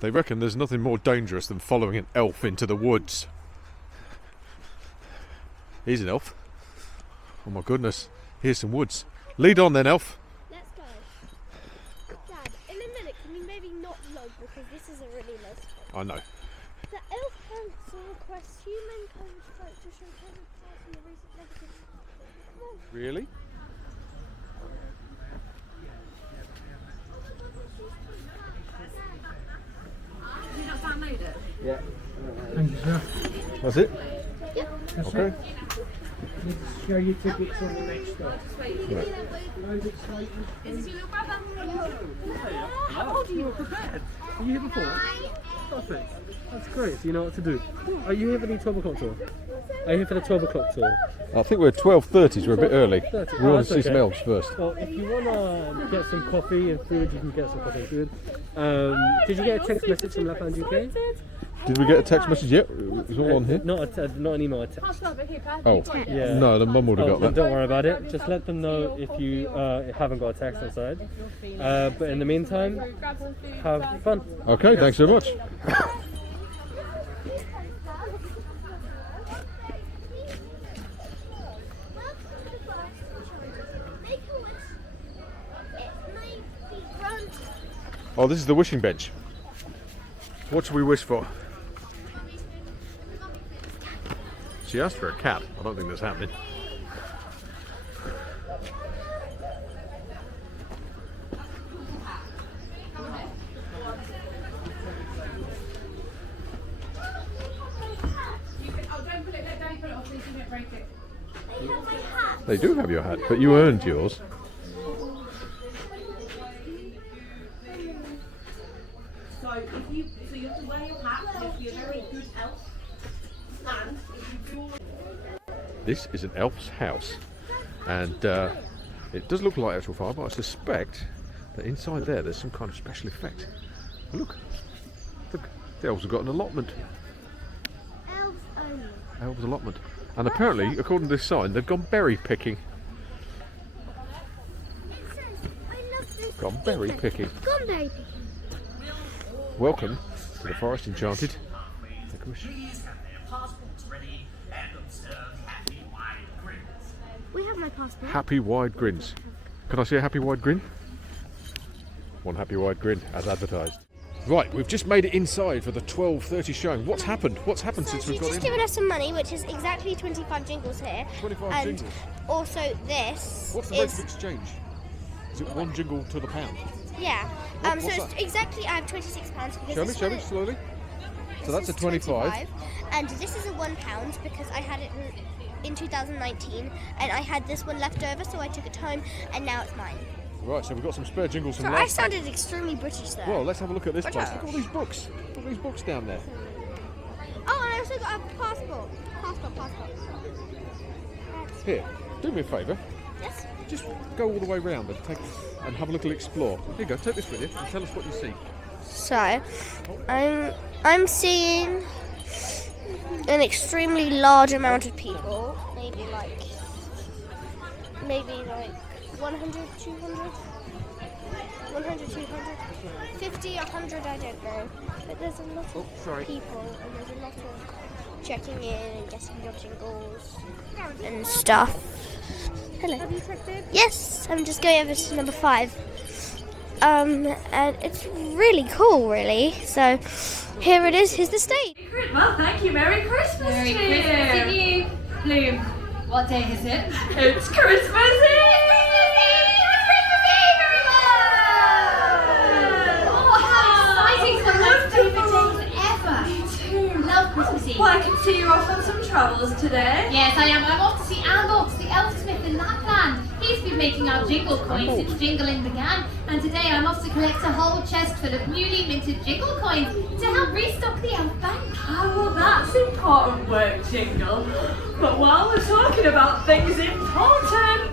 They reckon there's nothing more dangerous than following an elf into the woods. He's an elf. Oh my goodness. Here's some woods. Lead on then, elf. Let's go. Dad, in a minute, can we maybe not vlog because this is a really low spot. I know. The elf council requests humankind to fight to show common parts in the recent negative. Come on. Really? Did you not download it? Yeah. Thank you, sir. That's it? Yep. That's Okay. it. Need to show your tickets on the next stop. Just wait. Load it straight. Is this your little brother? How old are you? Prepared? Were you here before? Perfect. That's great. So you know what to do. Are you here for the 12 o'clock tour? Are you here for the 12 o'clock tour? I think we're 12:30, so we're a bit early. 12:30. We want that's to see some okay. elves first. Well, if you want to get some coffee and food, you can get some coffee and food. Did you get a text message from Lapland UK? Did we get a text message yet? It's all on here. Not an email, a text. Oh, Yeah. no, the mum would have got Then that. don't worry about it. Just let them know if you haven't got a text inside. But in the meantime, have fun. Okay, thanks so much. Oh, this is the wishing bench. What should we wish for? She asked for a cat. I don't think that's happening. They do have your hat, but you earned yours. So you have to wear your hat, you have to be a very good elf. And if you do all This is an elf's house, and it does look like actual fire, but I suspect that inside there's some kind of special effect. Look, the elves have got an allotment. Elves only. Elves allotment. And apparently, according to this sign, they've gone berry picking. It says, I love this. Gone berry picking. Gone berry picking. Welcome to the Forest Enchanted. Take a wish. Please have their passports ready and observe happy wide grins. We have my passport. Happy wide grins. Can I see a happy wide grin? One happy wide grin, as advertised. Right, we've just made it inside for the 12:30 showing. What's happened? What's happened So since she's we've got just in? given us some money, which is exactly 25 jingles here. 25 and jingles. also this What's the rate is of exchange? Is it one jingle to the pound? yeah. What's So it's that? exactly I have 26 pounds because Show me, this show me, one- slowly. So this that's a is 25. and this is a £1 because I had it in 2019 and I had this one left over, so I took it home and now it's mine. Right, so we've got some spare jingles from So I last time. sounded extremely British there. Well, let's have a look at this place. British. Look at all these books. Look at these books down there. Oh, and I also got a passport. Passport. Here, do me a favour. Yes. Just go all the way round and have a little explore. Here you go, take this with you and tell us what you see. So, I'm seeing an extremely large amount of people. Maybe like 100, 200, 100, 200, 50, 100, I don't know. But there's a lot of people and there's a lot of checking in and getting your jingles and stuff. Hello. Have you checked in? Yes, I'm just going over to number 5. And it's really cool, really. So here it is. Here's the stage. Well, thank you. Merry Christmas Merry to Christmas to you. Bloom. What day is it? It's Christmas Eve! Oh, how exciting! It's one of my favourite days ever. Me too. Love Christmas Eve. Well, I can see you're off on some travels today. Yes, I am. I'm off to see Albert, the elfsmith in Lapland. He's been making our jingle coins since jingling began, and today I'm off to collect a whole chest full of newly minted jingle coins to help restock the elf bank. Oh, well, that's important work, Jingle. But while we're talking about things important,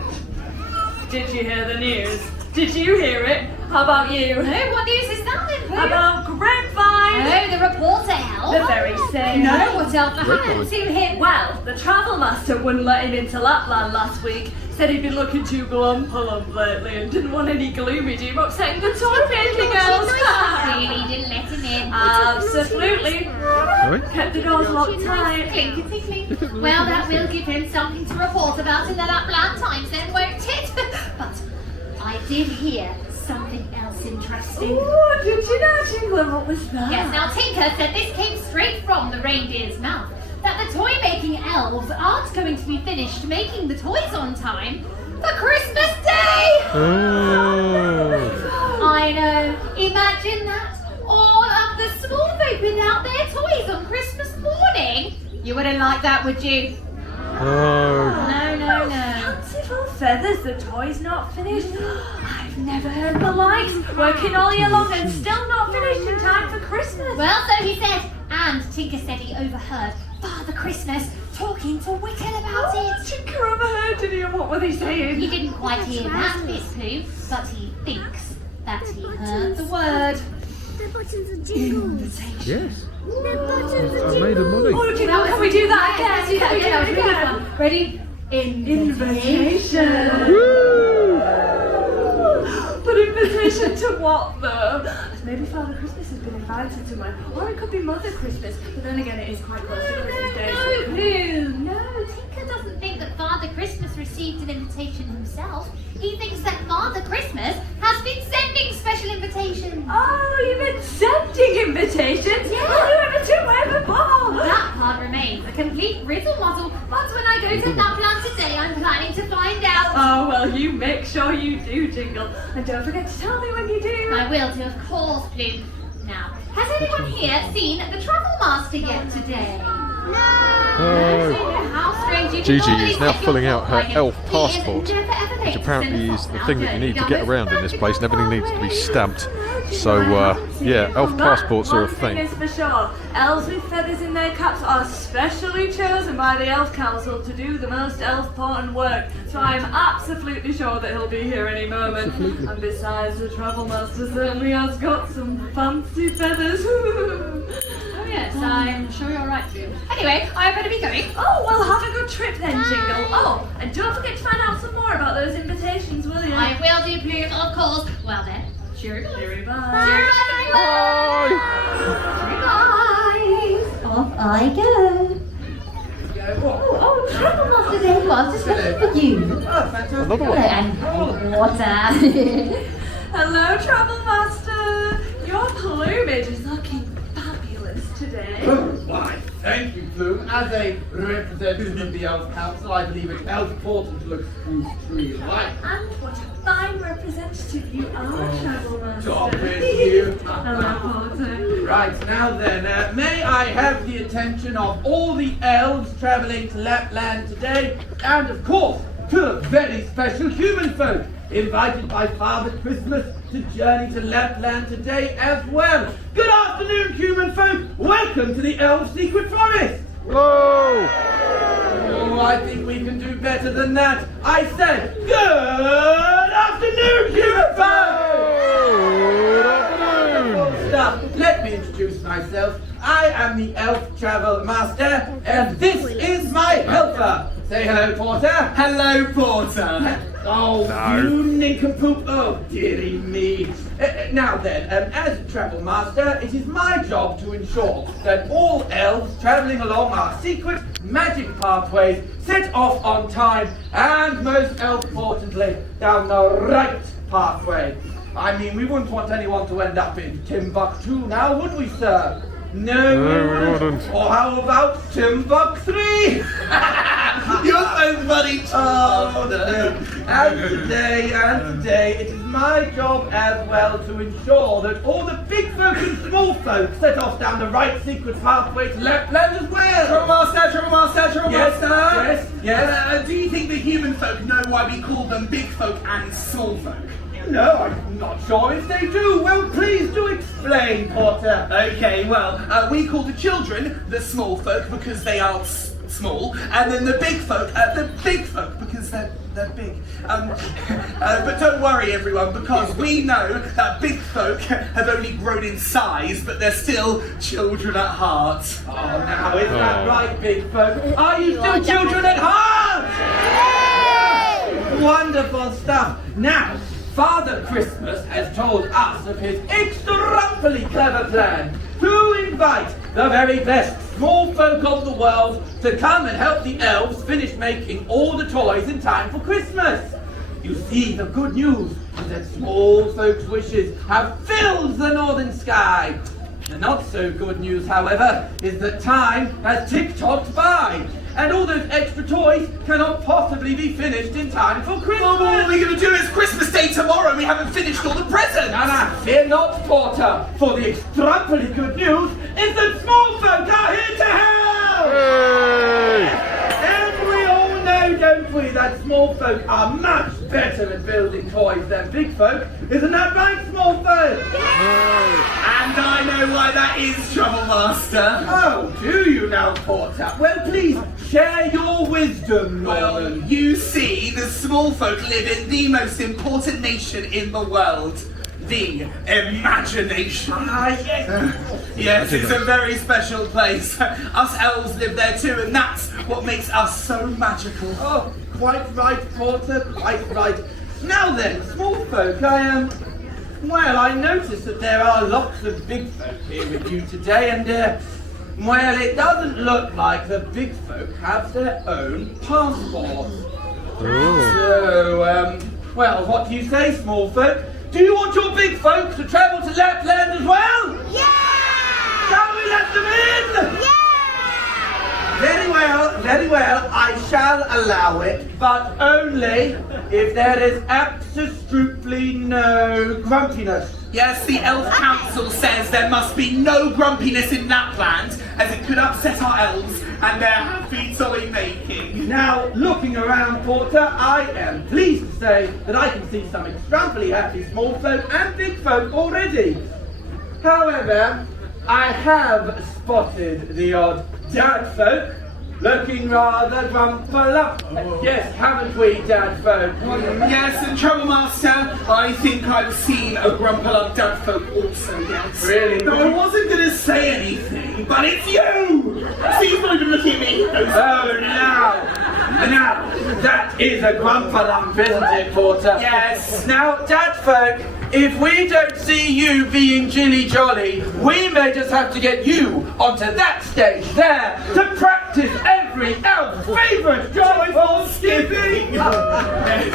did you hear the news? Did you hear it? How about you? Oh, what news is that then, Pooh? About grapevine! mind? Oh, the reporter elf. The very same. No, what elf happened one. to him? Well, the travel master wouldn't let him into Lapland last week. Said he'd been looking too glump lately and didn't want any gloomy doom upsetting the toy making elves. Really didn't let him in. Absolutely. Sorry? Kept the doors locked tight. Clinkety clink. Well, that will give him something to report about in the Lapland Times then, won't it? But I did hear something else interesting. Ooh, did you know, Jingle? What was that? Yes, now Tinker said this came straight from the reindeer's mouth. That the toy-making elves aren't going to be finished making the toys on time for Christmas Day! Oh. I know. Imagine that. All of the small folk without their toys on Christmas morning. You wouldn't like that, would you? Oh. No. Fanciful feathers, the toy's not finished. I've never heard the likes. Working all year long and still not finished in time for Christmas. Well, so he said. And Tinker said he overheard Father Christmas talking to Wicked about it. Tinker overheard, did he? And what were they saying? He didn't quite hear that bit, Pooh, but he thinks that he heard the word. The buttons are jingles. Yes. The buttons I are made a jingles. money. Oh, can we do that again? Let's do that again. I was really fun. Ready? Invitation. But invitation to what though? Maybe Father Christmas has been invited to mine, or it could be Mother Christmas. But then again, it is quite close to Christmas Day. No, Tinker doesn't think that Father Christmas received an invitation himself. He thinks that Father Christmas has been sending special invitations. Oh, you've been sending invitations? Yeah. Well, whoever to, whoever for. That part remains a complete riddle muddle, but when I go to Lapland today, I'm planning to find out. Oh, well, you make sure you do, Jingle. And don't forget to tell me when you do. I will do, of course, Bloom. Now, has anyone here seen the Travel Master yet today? How strange. You Gigi normally is now set your filling out her foot by elf him. He is passport, never ever late which to apparently send us is off. the Now, thing that you Dirty need to done get this, around in this place, and everything needs to be stamped. So, yeah, elf passports are a One thing thing. is for sure, elves with feathers in their caps are specially chosen by the Elf Council to do the most elf-important work. So I am absolutely sure that he'll be here any moment. And besides, the Travel Master certainly has got some fancy feathers. Oh yes, I'm sure you're right, Bloom. Anyway, I better be going. Oh, well, have a good trip then, Jingle. Oh, and don't forget to find out some more about those invitations, will you? I will do, Bloom, of course. Well then, sure bye. Cheery bye. Off I go. Oh, Travel Master, there you are, just looking for you. Another one. And water. Hello, Travel Master. Your plumage is looking fabulous today. Why, thank you, Plume. As a representative of the Elf Council, I believe it's elf important to look spruce tree like. And what a fine representative you are, Travel Master. Stop it, you. Hello, Porter. Right, now then, may I have the attention of all the elves travelling to Lapland today, and of course, to a very special human folk, invited by Father Christmas to journey to Lapland today as well. Good afternoon, human folk. Welcome to the Elf Secret Forest. Hello! Oh, I think we can do better than that. I said, good afternoon, human folk. Good afternoon! Wonderful stuff. Let me introduce myself. I am the Elf Travel Master, and this is my helper. Say hello, Porter. Hello, Porter. Oh, No. you nincompoop. Oh, dearie me. Now then, as Travel Master, it is my job to ensure that all elves travelling along our secret magic pathways set off on time, and most importantly, down the right pathway. I mean, we wouldn't want anyone to end up in Timbuktu now, would we, sir? No, No, we wouldn't. Or how about Timbuktu? You're so funny, Oh, no. And today, it is my job as well to ensure that all the big folk and small folk set off down the right secret pathway to Lapland as well. Trouble Master. Yes. Do you think the human folk know why we call them big folk and small folk? No, I'm not sure if they do. Well, please do explain, Porter. Okay, well, we call the children the small folk because they are small, and then the big folk because they're they're big. But don't worry, everyone, because we know that big folk have only grown in size, but they're still children at heart. Oh, now is that right, big folk? Are you still children at heart? Wonderful stuff. Now, Father Christmas has told us of his extremely clever plan to invite the very best small folk of the world to come and help the elves finish making all the toys in time for Christmas. You see, the good news is that small folks' wishes have filled the northern sky. The not so good news, however, is that time has tick-tocked by, and all those extra toys cannot possibly be finished in time for Christmas. Well, what are we going to do? It's Christmas Day tomorrow. We haven't finished all the presents. And fear not, Porter, for the extremely good news is that small folk are here to help! Hey! And we all know, don't we, that small folk are much better at building toys than big folk. Isn't that right, small folk? And I know why that is, Trouble Master. Oh, do you now, Porter? Well, please, share your wisdom, Well, Norman. you see, the small folk live in the most important nation in the world. The imagination. Yes. Yes, it's a very special place. Us elves live there too, and that's what makes us so magical. Oh, quite right, Porter, quite right. Now then, small folk, I notice that there are lots of big folk here with you today, and, well, it doesn't look like the big folk have their own passports. So, well, what do you say, small folk? Do you want your big folk to travel to Lapland as well? Yeah! Shall we let them in? Yeah! Very well, I shall allow it, but only if there is absolutely no grumpiness. Yes, the Elf Council says there must be no grumpiness in Lapland, as it could upset our elves and their happy toy making. Now, looking around, Porter, I am pleased to say that I can see some extremely happy small folk and big folk already. However, I have spotted the odd dad folk looking rather grump-a-lump. Yes, haven't we, dad folk? Yes, and Trouble Master, I think I've seen a grump-a-lump dad folk also, yes. Really? No, I wasn't going to say anything, but it's you! See, you're not even looking at me. Oh, now, that is a grump-a-lump, isn't it, Porter? Yes. Now, dad folk, if we don't see you being jolly, we may just have to get you onto that stage there to practice every elf's favourite joyful skipping. Yes.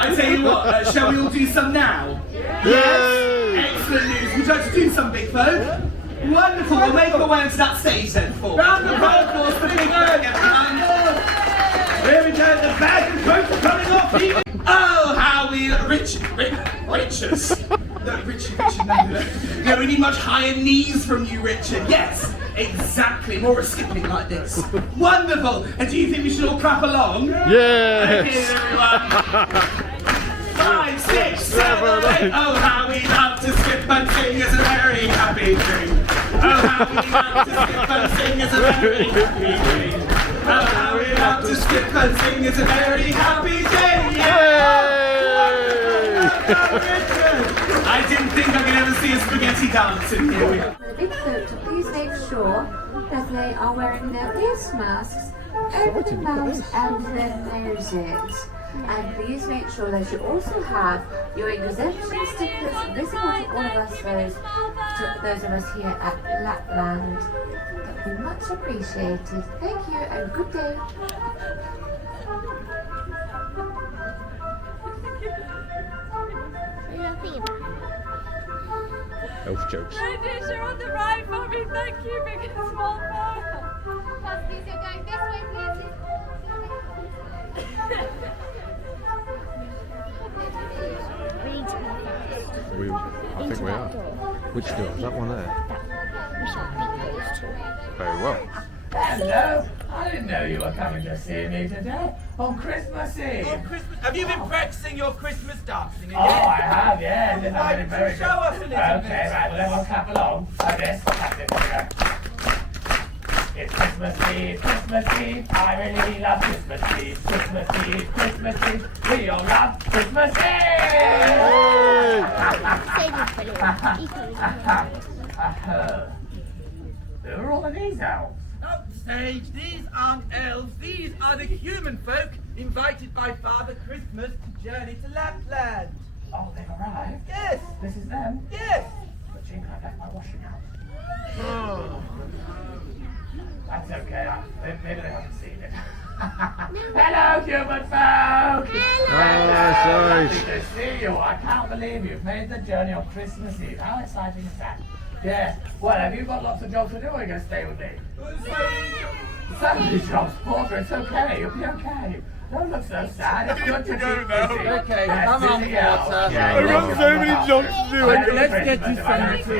I tell you what, shall we all do some now? Yay! Excellent news. Would you like to do some, big folk? Wonderful. We'll make our way onto that stage then for Round the concourse for big folk, everyone. Here we go, the bag and coats are coming off. Oh, how we Richard. No, we need much higher knees from you, Richard. Yes, exactly. More of skipping like this. Wonderful. And do you think we should all clap along? Yes! Okay, everyone. 5, 6, 7, 8. Oh, how we love to skip and sing is a very happy thing. Oh, how we love to skip and sing is a very happy thing. Oh, how we love to skip and sing is a very happy day. Yeah! I didn't think I could ever see a spaghetti dance in here. For the big folk to please make sure that they are wearing their face masks over their mouths and their noses. And please make sure that you also have your exemption stickers visible to all of us, those of us here at Lapland. That would be much appreciated. Thank you and good day. Elf jokes. Ladies, you're on the right for me. Thank you, big and small folk. Huskies, you're going this way, please. I think we are. Which door? Is that one there? Very well. Hello. I didn't know you were coming to see me today on Christmas Eve. Have you been practicing your Christmas dancing again? Oh, I have, yeah. Didn't I? Right, Very show us a little bit. Okay, right. Well, then we'll clap along like this. Clap it. There we go. It's Christmas Eve, Christmas Eve. I really love Christmas Eve, Christmas Eve, Christmas Eve. We all love Christmas Eve. Who are all of these elves? Oh, Sage, these aren't elves. These are the human folk invited by Father Christmas to journey to Lapland. Oh, they've arrived? Yes. This is them? Yes. But Jingle, I've left my washing out. Oh. That's okay. Maybe they haven't seen it. Hello, human folk! Hello, Lovely to see you. I can't believe you've made the journey on Christmas Eve. How exciting is that? Yes. Well, have you got lots of jobs to do, or are you going to stay with me? Some jobs, Porter. It's okay. You'll be okay. Don't look so sad. It's good to be busy. Okay, Yes, come on, busy elves. Porter. Yeah, I've got so many jobs to do. Let's get you something to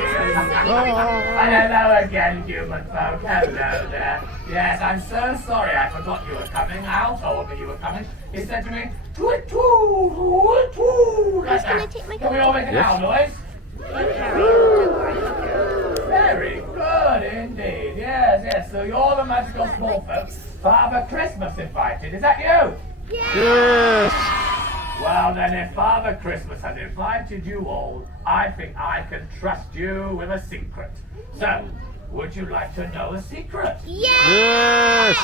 Hello again, human folk. Hello there. Yes, I'm so sorry I forgot you were coming. Al told me you were coming. He said to me, toot toot, toot toot. Like that. Can we all make an owl noise? Very good indeed. Yes, yes. So you're the magical small folks. Father Christmas invited. Is that you? Yes. Well then, if Father Christmas has invited you all, I think I can trust you with a secret. So, would you like to know a secret? Yes.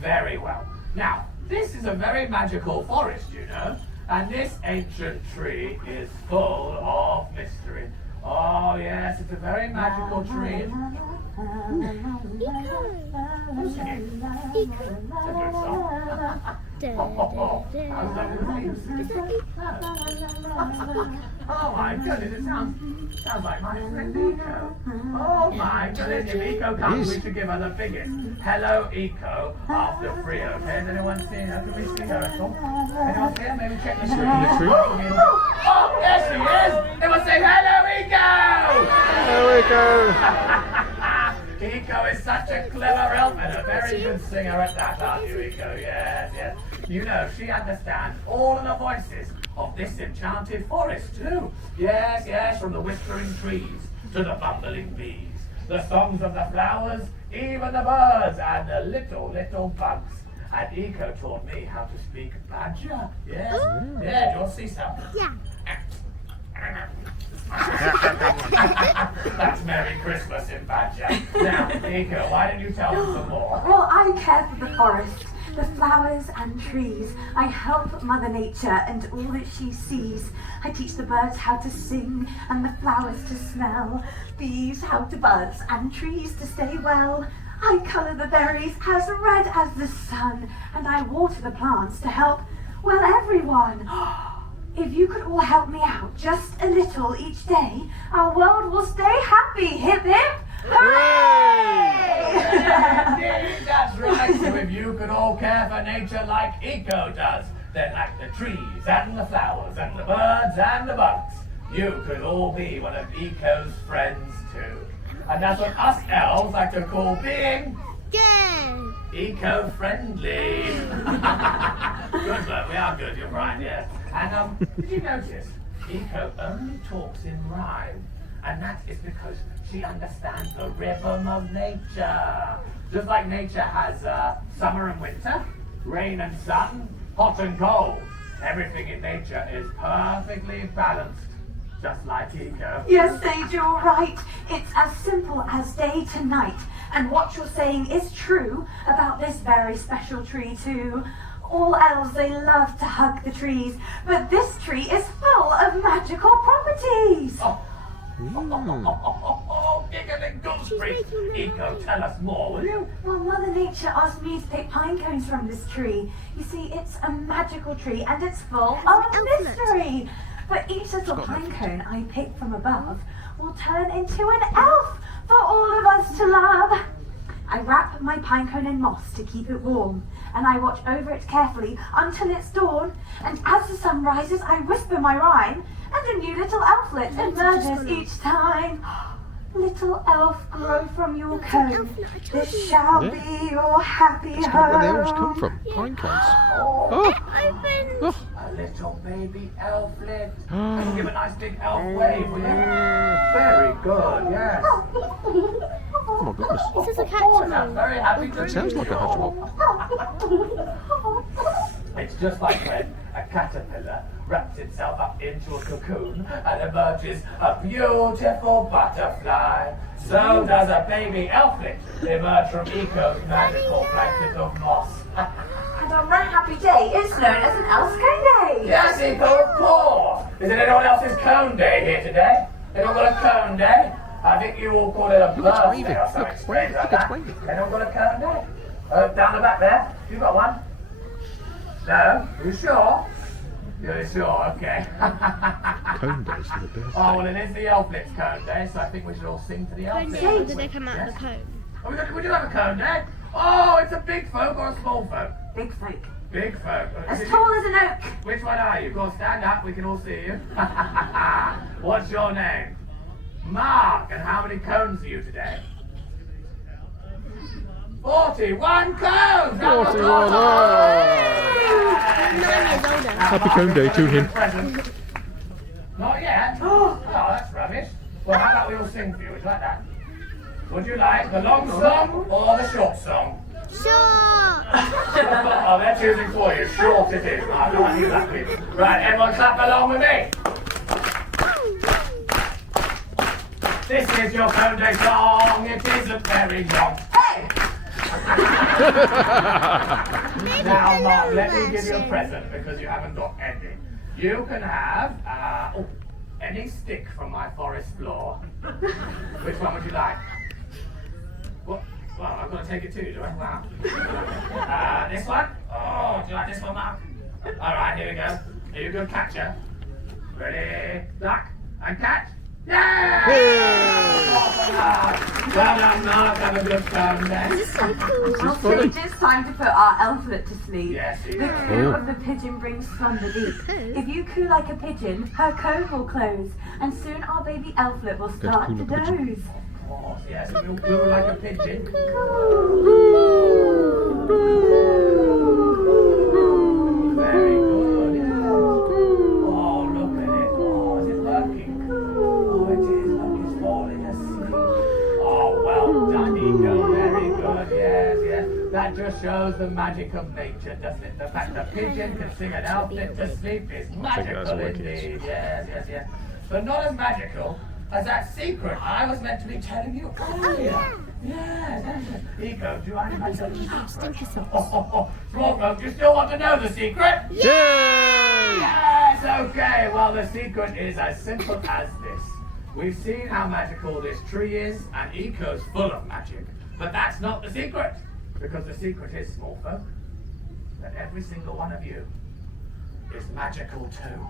Very well. Now, this is a very magical forest, you know, and this ancient tree is full of mystery. Oh yes, it's a very magical tree. Who's singing? It's a good song. Oh my goodness, it sounds like my friend Eco. Oh my goodness, if Eco comes, we should give her the biggest. Hello, Eco, after free, okay? Has anyone seen her? Can we see her at all? Anyone see her? Maybe check the screen. Oh, there she is! Everyone say hello, Eco! There we go. Eco is such a clever elf and a very good singer at that, aren't you, Eco? Yes, yes. You know, she understands all of the voices of this enchanted forest, too. Yes, yes, from the whispering trees to the bumbling bees, the songs of the flowers, even the birds, and the little bugs. And Eco taught me how to speak Badger. Yes, yeah, you'll see some. Yeah. That's Merry Christmas in Badger. Now, Eco, why don't you tell us some more? Well, I care for the forest, the flowers and trees. I help Mother Nature and all that she sees. I teach the birds how to sing and the flowers to smell, bees how to buzz and trees to stay well. I colour the berries as red as the sun, and I water the plants to help, well, everyone. If you could all help me out just a little each day, our world will stay happy. Hip hip! Hooray! Indeed, that's right. So if you could all care for nature like Eco does, then like the trees and the flowers and the birds and the bugs, you could all be one of Eco's friends too. And that's what us elves like to call being eco-friendly. Good work, we are good, you're right, yes. And did you notice, Eco only talks in rhyme, and that is because she understands the rhythm of nature. Just like nature has summer and winter, rain and sun, hot and cold. Everything in nature is perfectly balanced, just like Eco. Yes, Sage, you're right. It's as simple as day to night. And what you're saying is true about this very special tree too. All elves, they love to hug the trees, but this tree is full of magical properties. Giggling gooseberry. Eco, tell us more, will you? Well, Mother Nature asked me to pick pine cones from this tree. You see, it's a magical tree and it's full of mystery. But each little pine cone I pick from above will turn into an elf for all of us to love. I wrap my pine cone in moss to keep it warm, and I watch over it carefully until it's dawn. And as the sun rises, I whisper my rhyme, and a new little elflet emerges each time. Little elf, grow from your cone. This shall be your happy home. Where the elves come from? Pine cones. Oh. A little baby elflet. And give a nice big elf wave, will you? Very good, yes. Oh my goodness. This is a cat's I'm very happy to It sounds like a hedgehog. It's just like when a caterpillar wraps itself up into a cocoon and emerges a beautiful butterfly. So does a baby elflet emerge from Eco's magical blanket of moss. And on that happy day, it's known as an elf's cone day. Yes, Eco, of course. Is it anyone else's cone day here today? Anyone got a cone day? I think you all call it a Look, it's birthday waving. or something Look, strange like it's that. waving. Anyone got a cone day? Down the back there. You got one? No? You sure? You're sure? Okay. Cone days for the birthday. Oh, well, it is the elflet's cone day, so I think we should all sing to the Cone elflet. day, or do they come out of the cone? Oh, we do have a cone day. Oh, it's a big folk or a small folk? Big folk. Big folk. As tall as an oak. Which one are you? Go on, stand up, we can all see you. What's your name? Mark, and how many cones are you today? 41 cones! 41, oh! 9 years older. Happy cone day to him. Not yet? Oh, that's rubbish. Well, how about we all sing for you? Would you like that? Would you like the long song or the short song? Sure. Oh, they're choosing for you. Short it is. I like you that bit. Right, everyone clap along with me. This is your cone day song. It isn't very long. Hey! Now, Mark, let me give you a present because you haven't got any. You can have any stick from my forest floor. Which one would you like? What? Well, I've got to take it to you, do I? Wow. This one? Oh, do you like this one, Mark? All right, here we go. Are you a good catcher? Ready, duck, and catch. Yay! Well done, Mark. Have a good time then. This is so cool. Well, Sage, it's time to put our elflet to sleep. Yes, it The is. coo of the pigeon brings slumber deep. If you coo like a pigeon, her cone will close, and soon our baby elflet will start coo to like a pigeon. doze. Of course, yes. We'll coo like a pigeon. Very good. Yeah. Oh, look at it. Oh, is it working? Oh, it is. Look, it's falling asleep. Oh, well done, Eco. Very good. Yes, yes. That just shows the magic of nature, doesn't it? The fact that a pigeon can sing an elflet to sleep is magical what it is. indeed. Yes, yes, yes. But not as magical as that secret I was meant to be telling you earlier. Yes, Eco, do I need to tell you the secret? Small folk, you still want to know the secret? Yay! Yes, okay. Well, the secret is as simple as this. We've seen how magical this tree is, and Eco's full of magic. But that's not the secret, because the secret is, small folk, that every single one of you is magical too.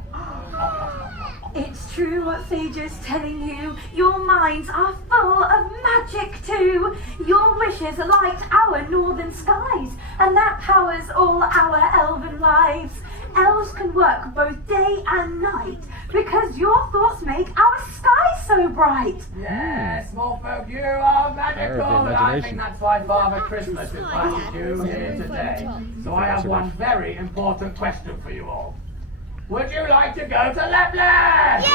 It's true what Sage is telling you. Your minds are full of magic too. Your wishes light our northern skies, and that powers all our elven lives. Elves can work both day and night because your thoughts make our sky so bright. Yes, small folk, you are magical. Power of And I imagination. think that's why Father Christmas invited you here today. So I have one very important question for you all. Would you like to go to Lapland? Yay!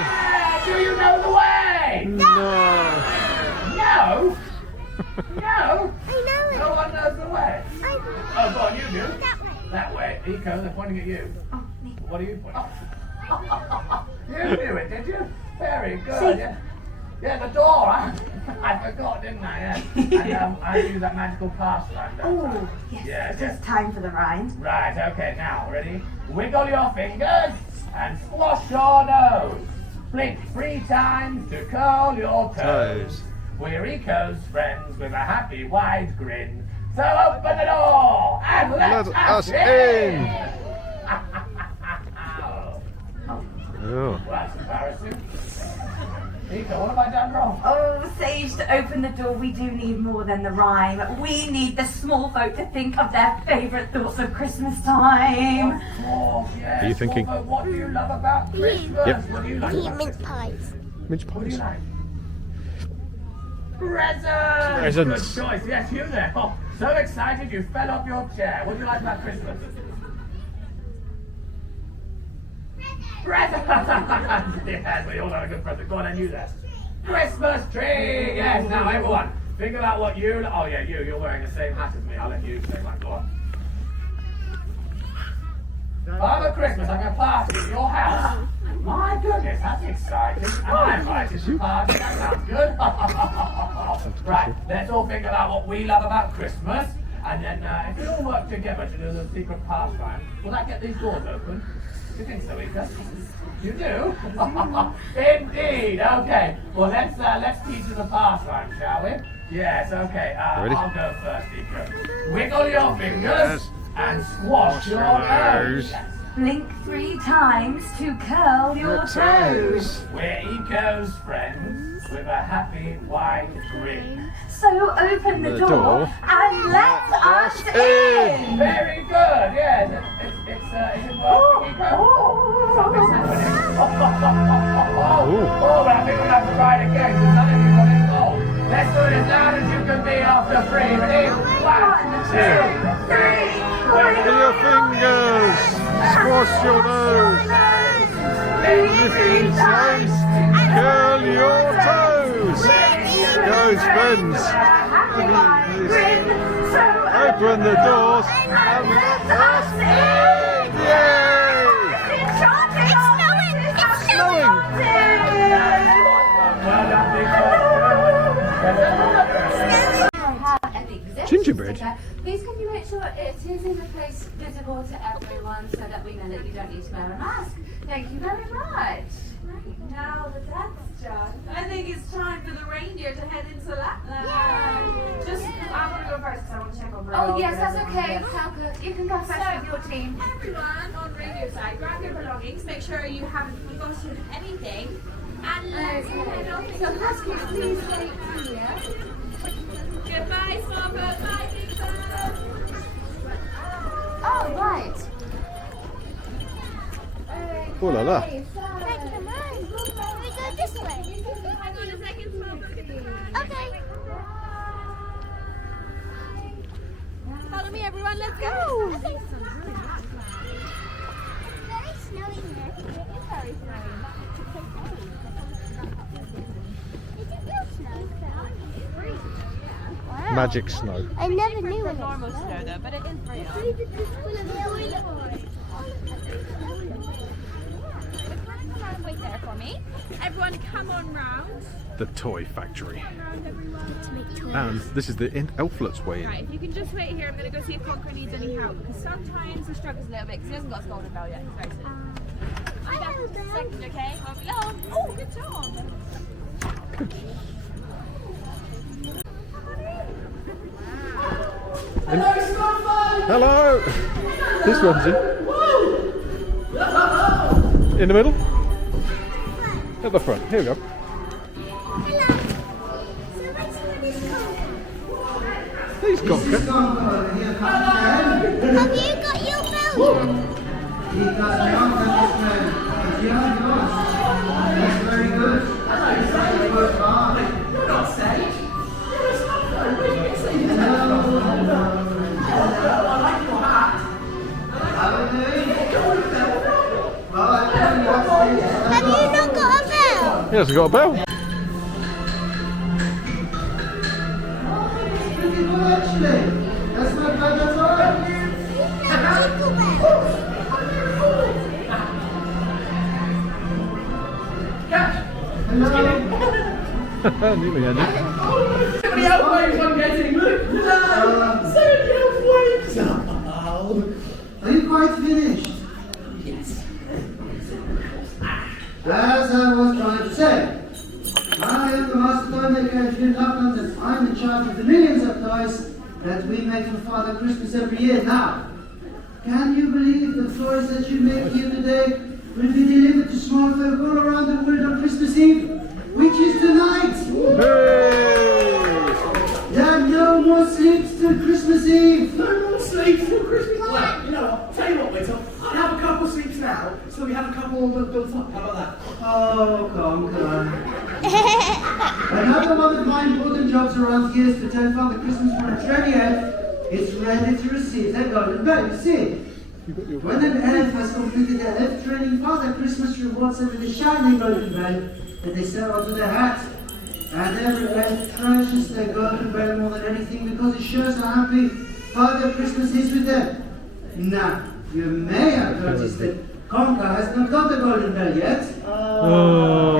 Yeah, do you know the way? No. No? No? I know it. No one knows the way. I Oh, go on, you do. that way. That way. Eco, they're pointing at you. What are you pointing? You knew it, did you? Very good. Yeah, yeah, the door. Huh? I forgot, didn't I? Yeah. And I used that magical pastime. Oh, yes. Yes, yes. It's time for the rhyme. Right, okay, now, ready? Wiggle your fingers and squash your nose. Blink 3 times to curl your toes. We're Eco's friends with a happy wide grin. So open the door and let us in! Oh. Well, that's embarrassing. Eco, what have I done wrong? Oh, Sage, to open the door, we do need more than the rhyme. We need the small folk to think of their favourite thoughts of Christmas time. Oh, yes. Are you thinking? What do you love about Christmas? Yep. What do you like Eat about mince Christmas? pies. Mince What do you pies. like? Presents! Presents. Good choice. Yes, you there. Oh, so excited you fell off your chair. What do you like about Christmas? Presents! Yes, we all have a good present. Go on, and you there. Christmas tree! Yes, now everyone, think about what you... Oh yeah, you're wearing the same hat as me. I'll let you say my go on. Father Christmas, I'm going to party at your house. My goodness, that's exciting. And I'm invited to party. That sounds good. Right, let's all think about what we love about Christmas. And then if we all work together to do the secret pastime, will that get these doors open? Do you think so, Ika? You do? Indeed. Okay. Well, let's teach you the pastime, shall we? Yes. Okay. I'll go first, Ika. Wiggle your fingers and squash your nose. Blink 3 times to curl your toes. We're Eco's friends with a happy white grin. So open the door and let us in. Very good. Yes. It's working, Eco. Something's happening. Oh, but I think we'll have to try it again because none of you got involved. Let's do it as loud as you can be after 3. Ready? 1, 2, 3. Wiggle your fingers, squash your nose, lift your toes, curl your toes. Go, friends. Open the doors and let us in. Yay! It's snowing. Gingerbread. Please can you make sure it is in a place visible to everyone so that we know that you don't need to wear a mask? Thank you very much. Right, now that that's done, I think it's time for the reindeer to head into Lapland. Just, I want to go first because I want to check over. oh yes, that's okay. Falca, you can go first with your team. Everyone on reindeer side, grab your belongings, make sure you haven't forgotten anything, and let's head off. So Huskies, please wait here. Goodbye, small boat. Bye, big boat. Oh, right. Oh la la. We go this way. Hang on a second, small boat. Okay. Follow me, everyone. Let's go. It's very snowy here. It is very snowy. Is it real snow? Wow. Magic snow. I never knew it. Normal snow though, but it is real. Wait there for me. Everyone come on round. The toy factory. Round everyone. To make toys. And this is the Elflet's way in. Right, if you can just wait here, I'm going to go see if Conqueror needs any help because sometimes he struggles a little bit because he hasn't got his golden bell yet. He's very soon. I'm back in a second, okay? Won't be long. Oh, good job. Hello! This one's in the middle? At the front. Here we go. Hello. So what's this called? He's got it. Have you got your bell yet? That's very good. You work hard. You're not safe. You're a smartphone. Where do you see this? I like your hat. Have you not got a bell? He hasn't got a bell. Pretty good actually. That's not bad at all. Jingle bells. Hello. Nearly ended. Somebody else waves I'm getting. Look. Somebody else waves. Are you quite finished? Yes. As I was trying to say, I am the master toy maker here in Lapland and I'm in charge of the millions of toys that we make for Father Christmas every year. Now, can you believe the toys that you make here today will be delivered to small folk all around the world on Christmas Eve, which is tonight? There are no more sleeps till Christmas Eve. No more sleeps till Christmas Eve. Well, you know what? Tell you what, Whittle. I'll have a couple of sleeps now, so we have a couple more built up. How about that? Oh, Conker. Another one of my important jobs around here is to tell Father Christmas when a trendy elf is ready to receive their golden bell. You see? When an elf has completed their elf training, Father Christmas rewards them with a shiny golden bell that they sell onto their hat. And every elf treasures their golden bell more than anything because it shows how happy Father Christmas is with them. Now, you may have noticed that Conker has not got the golden bell yet. No.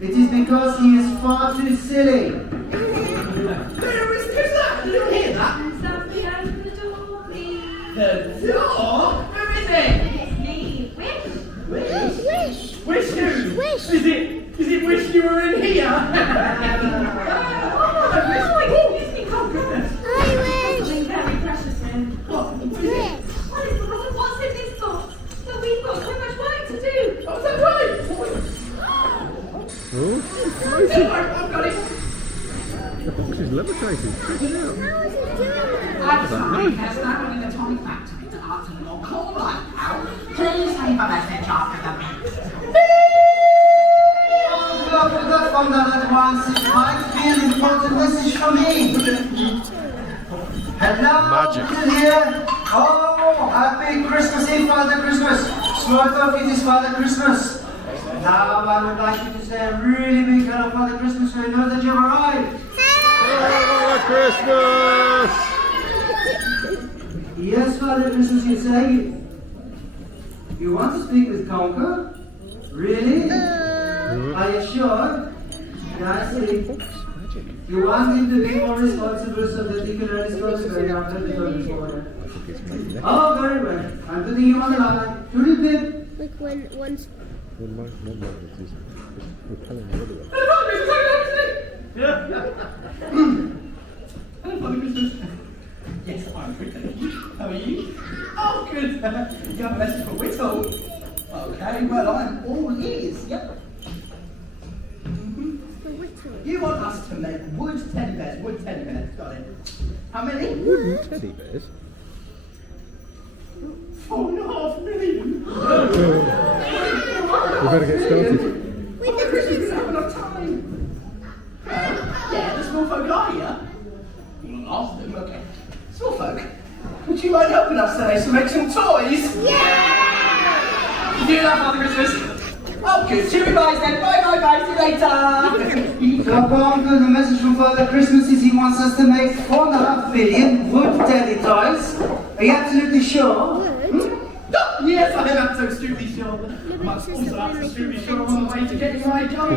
It is because he is far too silly. Who's that? Did you hear that? Somebody open the door, please. The door? Who is it? It's me, Wish. Wish. Wish who? Wish. Is it Wish you were in here? Excuse me, Conker. Hi, Wish. Something very precious then. What? Wish. Well, it's because of what's in this box that we've got so much work to do. Oh, is that right? I've got it. The box is levitating. Check it out. How is it doing that? I'm sorry, there's no one in the Atomic Factory to answer your call right now. Please leave a message after the beep. Oh, I forgot from that at once. It might be an important message from me. Hello, Magic. people here. Oh, happy Christmas Eve, Father Christmas. Small talk, it is Father Christmas. Now I would like you to say a really big hello, Father Christmas, so you know that you've arrived. Merry Christmas! Yes, Father Christmas, you say? You want to speak with Conker? Really? Are you sure? Yeah, I see. You want him to be more responsible so that he can earn his responsibility after the service order. Oh, very well. I'm putting you on the line. Toodle-pip. Like when one's Hello, Father Christmas. Yes, I'm good, thank you. How are you? Oh, good. You have a message for Whittle. Okay, well, I'm all ears. Yep. You want us to make wood teddy bears. Got it. How many? Wooden teddy bears? 4.5 million. We better get started. Father Christmas doesn't have enough time. Yeah, the small folk are here. We'll ask them, okay. Small folk, would you mind helping us today to make some toys? Yeah! You do that, Father Christmas? Oh, good. Cheery boys then. Bye. See you later. So, Conker, the message from Father Christmas is he wants us to make 4.5 billion wood teddy toys. Are you absolutely sure? Yes, I am absolutely sure. I'm also absolutely sure I'm on the way to getting my job.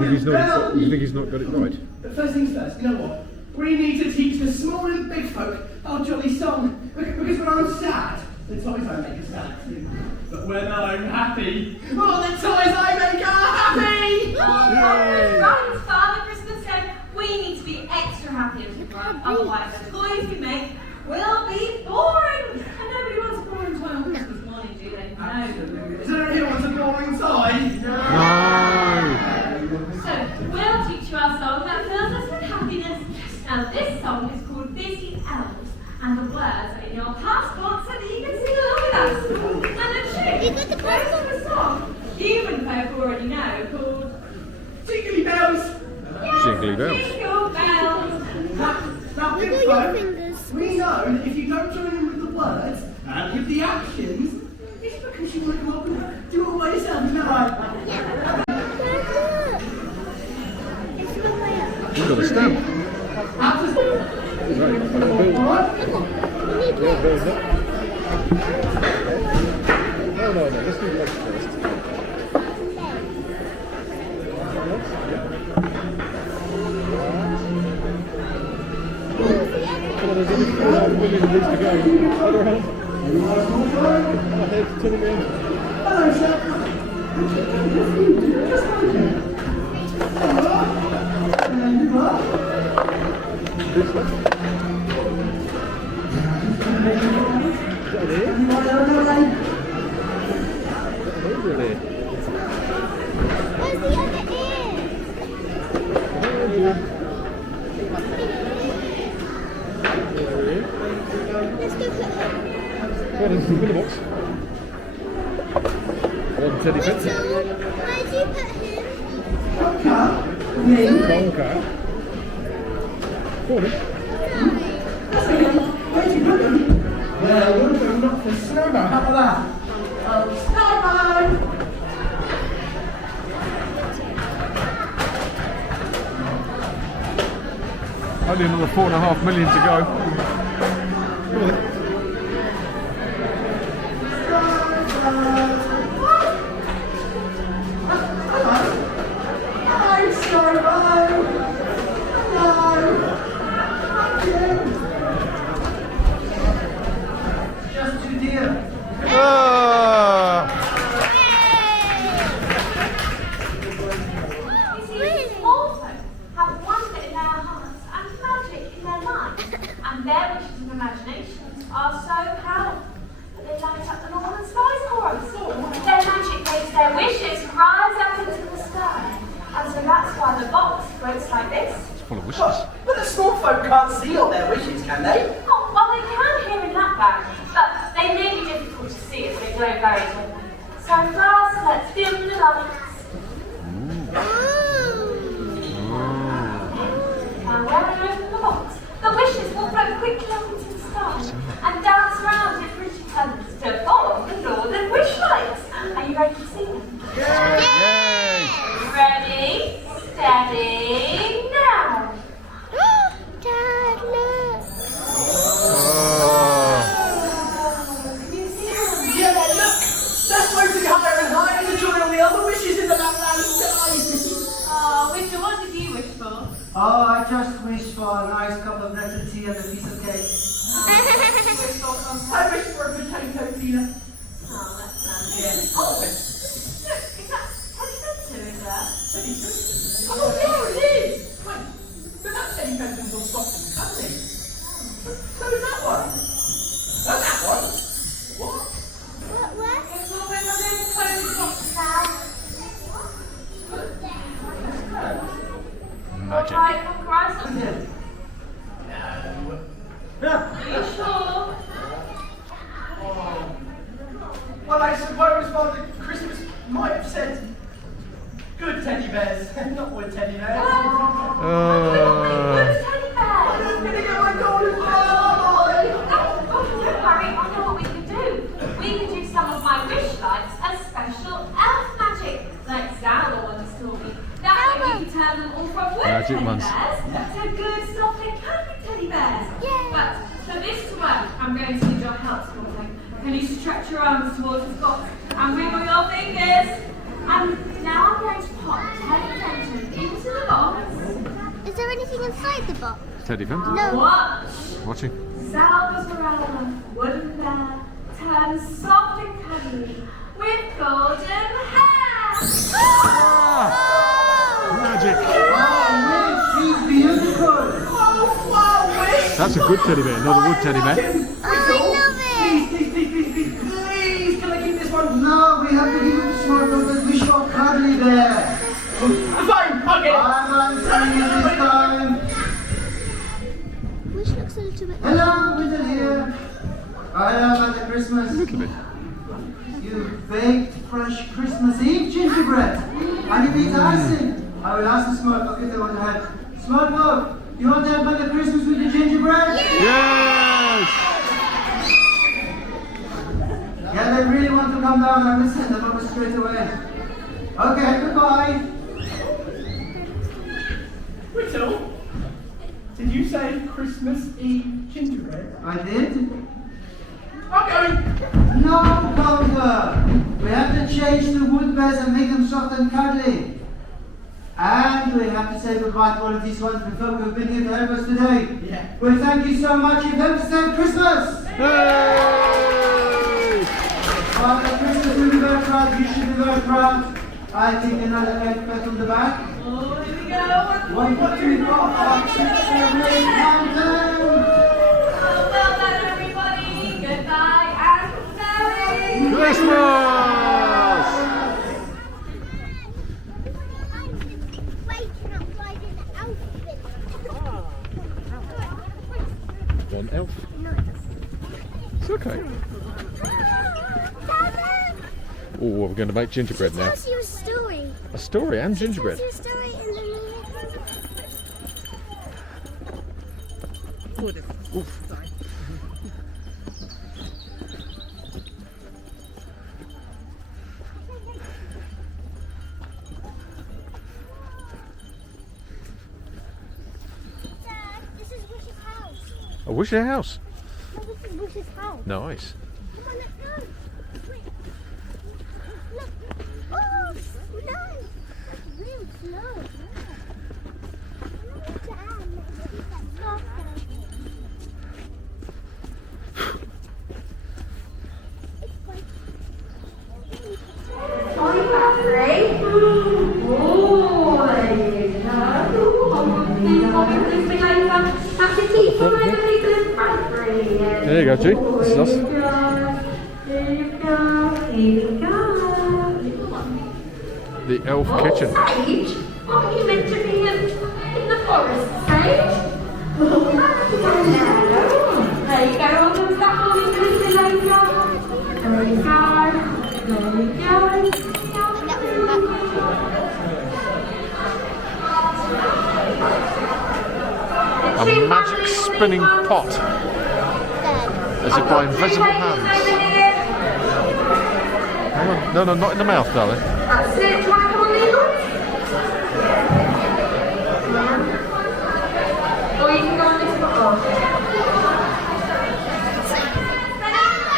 You think he's not got it right? But first things first, you know what? We need to teach the small and big folk our jolly song. Because when I'm sad, the toys I make are sad too. But when I'm happy, oh, the toys I make are happy! Right, Father Christmas said we need to be extra happy as we grow. Otherwise, the toys we make will be boring. And nobody wants a boring toy on Christmas morning, do they? No. Is there anyone wants a boring toy? No! So, we'll teach you our song that fills us with happiness. Now, this song is called Busy Elves, and the words are in your passport so that you can sing along with us. And the tune goes on the song you and folk already know called Jingly bells! Yes, Jingly bells. Jingle bells. Now, big Wiggle your folk, fingers. we know that if you don't join in with the words and with the actions, it's because you want to come up and do it all by yourself, isn't that right? You've got a stamp. No, let's do the legs first. There's only 4.5 million of these to go. Other hand. Ahead to the end. Hello, chef. This one. Is that it? Really? Where's the other ear? Let's go put him. Well, there's the box. One teddy So, pencil. where'd you put him? Conker. Go on then. Where'd you put them? Well, we'll go look for Snowman. How about that? Snowman! Only another 4.5 million to go. I'm so low. Just too dear. You see, small folk have wonder in their hearts and magic in their minds, and their wishes and imaginations are so powerful that they light up the northern skies for us. Their magic makes their wishes rise up into the sky, and so that's why the box floats like this. Full of wishes. But the small folk can't see all their wishes, can they? Oh, well, they can hear in that bag, but they may be difficult to see as they glow very dimly. So first, let's dim the lights. And when we open the box, the wishes will float quickly up into the sky and dance around in pretty colours to form the northern wish lights. Are you ready to see them? Yay! Ready, steady, now! Dad, look. Can you see them? Yeah, look! They're floating higher and higher to join all the other wishes in the Lapland sky. Oh, Wisher, what did you wish for? Oh, I just wish for a nice cup of nettle tea and a piece of cake. I wish for a potato peanut. Oh, that's nice. Oh, look, is that Teddy Spencer in there? Oh, yeah, it is! Wait, but that Teddy Benton's all soft and cuddly. So is that one? And that one? What? What? It's all when I'm in the clothes box now. Magic. Alright, Christ. No. Are you sure? Well, I suppose Father Christmas might have said good teddy bears, not wood teddy bears. Good teddy bear. I'm gonna get my golden boy! Oh, don't worry, I know what we could do. We could do some of my wish lights as special elf magic, like Santa ones taught me. That way we could turn them all from wood Magic teddy ones. bears to good, soft and cuddly teddy bears. Yay. But for this to work, I'm going to need your help, Snorting. Can you stretch your arms towards the box and wiggle your fingers? And now I'm going to pop Teddy Benton into the box. Is there anything inside the box? Teddy Benton. No. Watch. Watching. Salvadorella, wooden bear, turns soft and cuddly with golden hair. Magic. She's beautiful. Oh, wow, wish! That's a good teddy bear, not a wood teddy bear. I love it. Please, can I keep this one? No, we have to give it to small because we shall cuddly bear. Fine, I'll get it. I'm answering this time. Wish looks a little bit. Hello, little here. Hello, Mother Christmas. A little bit. You baked fresh Christmas Eve gingerbread. And you beat icing. I will ask the small folk if they want to help. Small folk, you want to help Mother Christmas with the gingerbread? Yes! Yeah, they really want to come down. I will send them over straight away. Okay, goodbye. Whittle, did you say Christmas Eve gingerbread? I did. I'm going. No, Golda. We have to change the wood bears and make them soft and cuddly. And we have to say goodbye to all of these wonderful folk who have been here to help us today. Yeah. Well, thank you so much. You've helped us have Christmas. Hey! Father Christmas will be very proud. You should be very proud. I think another egg pat on the back. Oh, here we go. 1, 2, 3, 4, 5, 6, 7, 8, count them. Oh, well done, everybody. Goodbye and Merry Christmas! Waking up riding the outfit. One elf. No, it doesn't. It's okay. Dad, Oh, we're going to make gingerbread now. tells you a story. A story and gingerbread. Tells you a story and then Oof. Dad, this is where's your house? No, this is Bush's house. Nice. Come on, let's go. Wait. Look. Oh, no. That's really slow. Toy factory. Oh, there you go. There you go, G. This is us. There you go. Here we go. The elf kitchen. Sage? Aren't you meant to be in the forest, Sage? Hello. There you go. On the back of your little laser. There you go. There you go. A magic spinning pot. As if by invisible hands. Hang on. No, not in the mouth, darling. That's it. Whack on the ears. Or you can go on this bottle.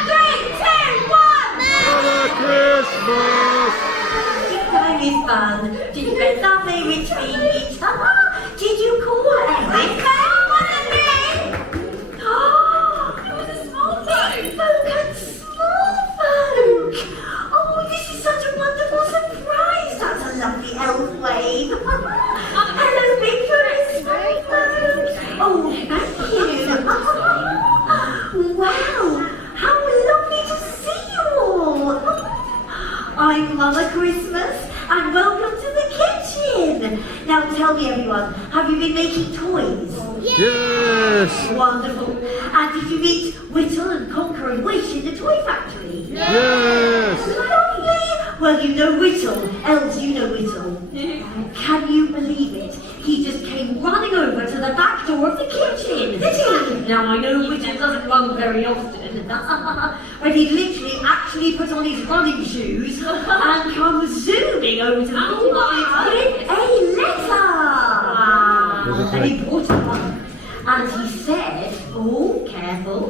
3, 2, 1. Merry Christmas! Time is fun. Did you get our favourite treat? Did you call Elvis? Oh, it was a small big folk and small folk. Oh, this is such a wonderful surprise. That's a lovely elf wave. Hello, big folk and small folk. Oh, thank you. Wow, how lovely to see you all. I'm Mother Christmas, and welcome to the kitchen. Now tell me, everyone, have you been making toys? Yes! Wonderful. And did you meet Whittle and Conquer and Wish in the toy factory? Yes! Lovely. Well, you know Whittle. Elves, you know Whittle. Can you believe it? He just came running over to the back door of the kitchen, did he? Now, I know Whittle doesn't run very often, but he literally actually put on his running shoes and come zooming over to the door with a letter. And he brought it up, and he said, oh, careful,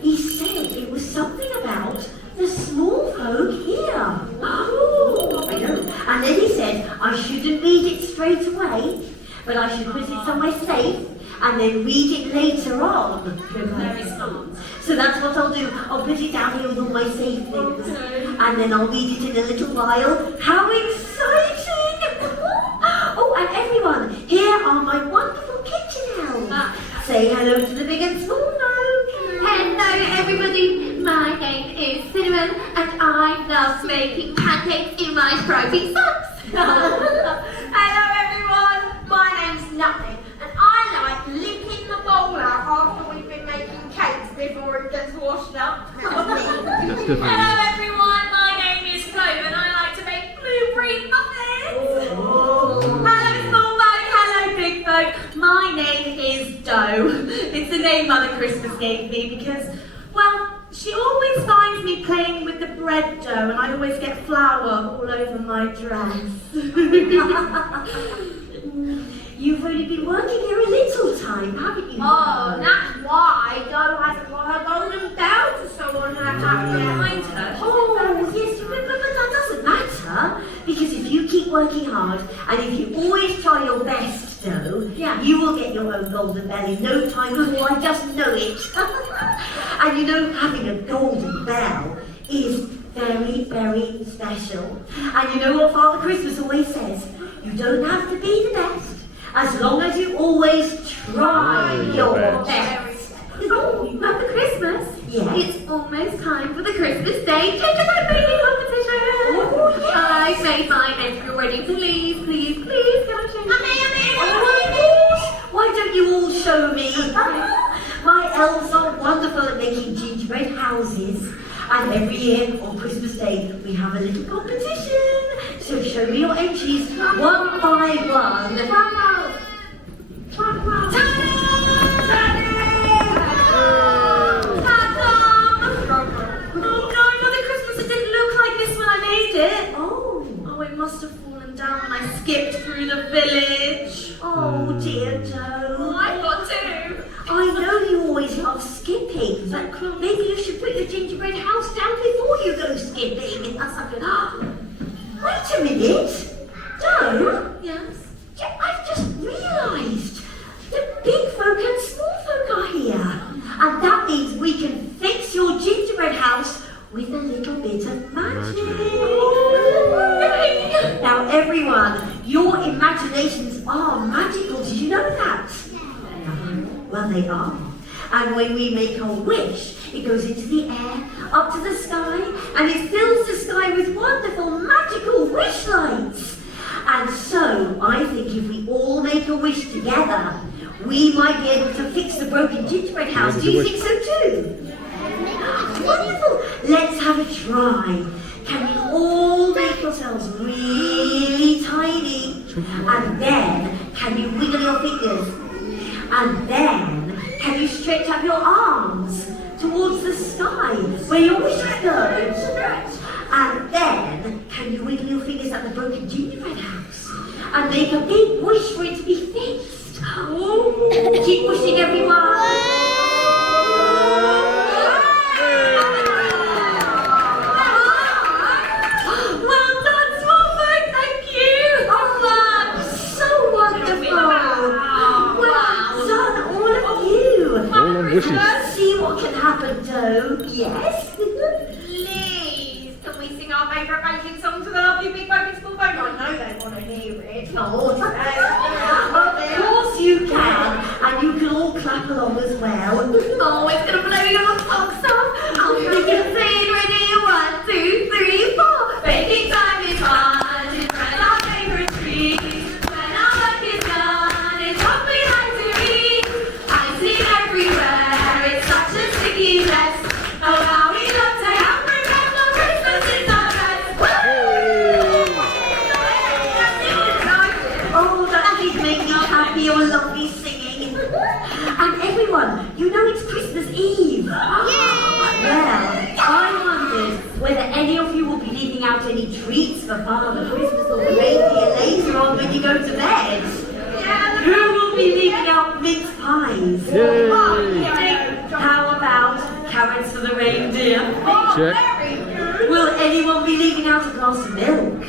he said it was something about the small folk here. Oh, I know. And then he said I shouldn't read it straight away, but I should put it somewhere safe and then read it later on. Very smart. So that's what I'll do. I'll put it down here with all my safe things, and then I'll read it in a little while. How exciting! Oh, and everyone, here are my wonderful kitchen elves. Say hello to the big and small folk. Hello everybody, my name is Cinnamon and I love making pancakes in my stripy socks. Hello everyone, my name's Nothing and I like licking the bowl out after we've been making cakes before it gets washed up. Hello everyone, my name is Clove and I like to make blueberry muffins. Hello small folk, hello big folk. My name is Dough. It's the name Mother Christmas gave me because, well, she always finds me playing with the bread dough and I always get flour all over my dress. You've only been working here a little time, haven't you? Oh, that's why Doe hasn't got her golden bell to sew on her hat yet. Behind her. Oh, yes, but that doesn't matter, because if you keep working hard, and if you always try your best, Doe, you will get your own golden bell in no time at all, I just know it. And you know, having a golden bell is very, very special. And you know what Father Christmas always says? You don't have to be the best, as long as you always try your best. Oh, Mother Christmas? Yes. It's almost time for the Christmas Day gingerbread baking competition. Oh, yes. I've made my entry already. Please, please, please, can I show you? Oh my gosh! Why don't you all show me? My elves are wonderful at making gingerbread houses. And every year on Christmas Day we have a little competition. So show me your entries one by one. Oh, it must have fallen down when I skipped through the village. Oh dear Joe. I've got two. I know gingerbread house down before you go skipping. That's something. Wait a minute. Joe? Yes? I've just realised that big folk and small folk are here. And that means we can fix your gingerbread house with a little bit of magic. Now everyone, your imaginations are magical. Did you know that? Well, they are. And when we make a wish, it goes into the air, up to the sky, and it fills the sky with wonderful magical wish lights. And so, I think if we all make a wish together, we might be able to fix the broken gingerbread house. Do you think so too? Wonderful! Let's have a try. Can you all make yourselves really tiny? And then, can you wiggle your fingers? And then, can you stretch up your arms towards the sky where your wishes go? And then, can you wiggle your fingers at the broken gingerbread house and make a big wish for it to be fixed? Oh, keep wishing, everyone. See what can happen, Joe. Yes? Please, can we sing our favourite baking song to the lovely big baby school baby? I know they want to hear it. Of course you can. And you can all clap along as well. Oh, it's going to blow your socks off. I'll make it say ready. 1, 2, 3, 4. Baking time is fun. Gingerbread our favourite treat. When our work is done, it's what we like to eat. Icing everywhere. Oh, how we love to have for Christmas is our best. Oh, that did make me happy, your lovely singing. And everyone, you know it's Christmas Eve. Well, I wondered whether any of you will be leaving out any treats for Father Christmas or the reindeer later on when you go to bed. Who will be leaving out mince pies? How about carrots for the reindeer? Check. Will anyone be leaving out a glass of milk?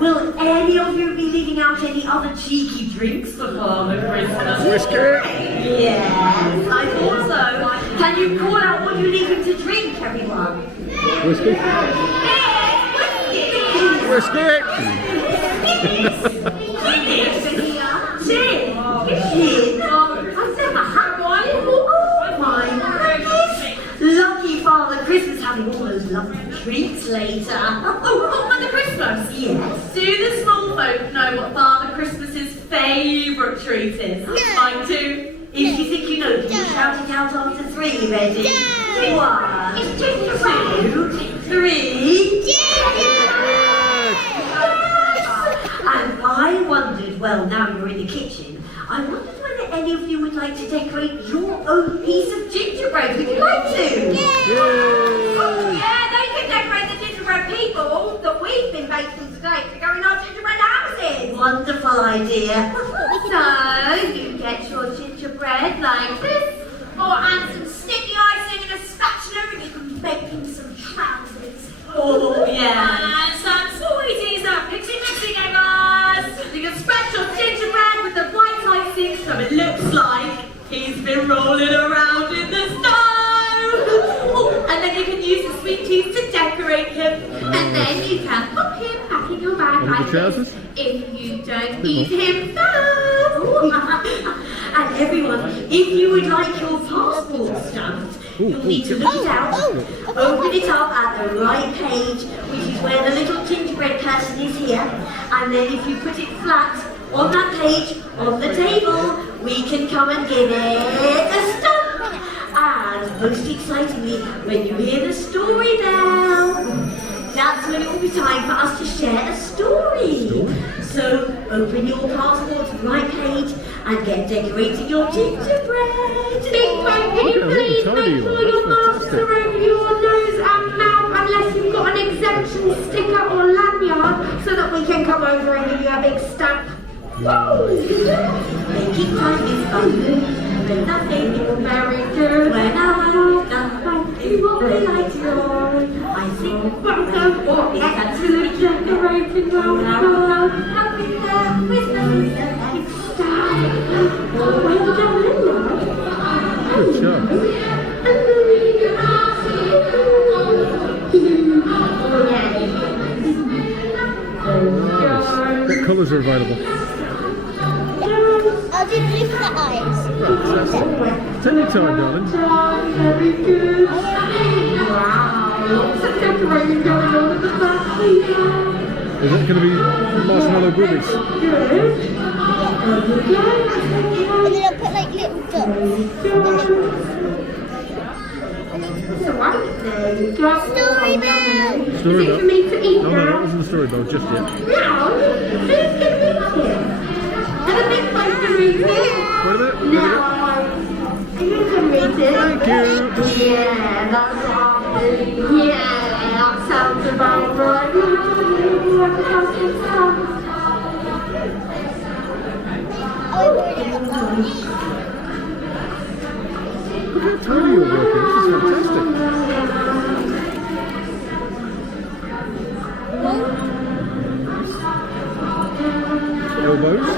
Will any of you be leaving out any other cheeky drinks for Father Christmas? Whiskey. Yes, I thought so. Can you call out what you're leaving to drink, everyone? Whiskey. Gin. I've never had one. Oh my goodness. Lucky Father Christmas having all those lovely treats later. Oh, Father Christmas? Yes. Do the small folk know what Father Christmas's favourite treat is? Mine too. If you think you know, can you shout it out after 3? Ready? 1, 2, 3. And I wondered, well, now you're in the kitchen, I wondered whether any of you would like to decorate your own piece of gingerbread. Would you like to? Yeah, they can decorate the gingerbread people that we've been baking today to go in our gingerbread houses. Wonderful idea. So, you get your gingerbread like this. And some sticky icing and a spatula, and you can bake in some trousers. Oh, yeah. And some sweeties and pixie eggers. You can spread your gingerbread with the white icing so it looks like he's been rolling around in the snow. And then you can use the sweet teas to decorate him. And then you can pop him back in your bag like this if you don't eat him first. And everyone, if you would like your passport stamped, you'll need to look it out, open it up at the right page, which is where the little gingerbread person is here, and then if you put it flat on that page, on the table, we can come and give it a stamp. And most excitingly, when you hear the story bell, that's when it will be time for us to share a story. So open your passport to the right page and get decorating your gingerbread. Big Frank, can you please make sure your masks are over your nose and mouth unless you've got an exemption sticker or lanyard so that we can come over and give you a big stamp. Making time is fun. When nothing is very good. When I is what we like to do. I think what is absolute decorating round the world. Happy Christmas is the next time. Oh, where did I live? Good job. Nice. What colours are available? I'll do blue for the eyes. Fantastic. Take your time, darling. Very good. Wow, lots of decorating going on at the back here. Is that going to be marshmallow goodies? Good. And then I'll put like little dots. There you go. Story bell! Is it for me to eat No, now? that wasn't the story bell just yet. Now? Who's going to eat it? Have a big place to read it. Wait a minute. You can read it. Thank you. Yeah, that's lovely. Yeah, that sounds about right. Look how tiny you're working. This is fantastic. Elbows.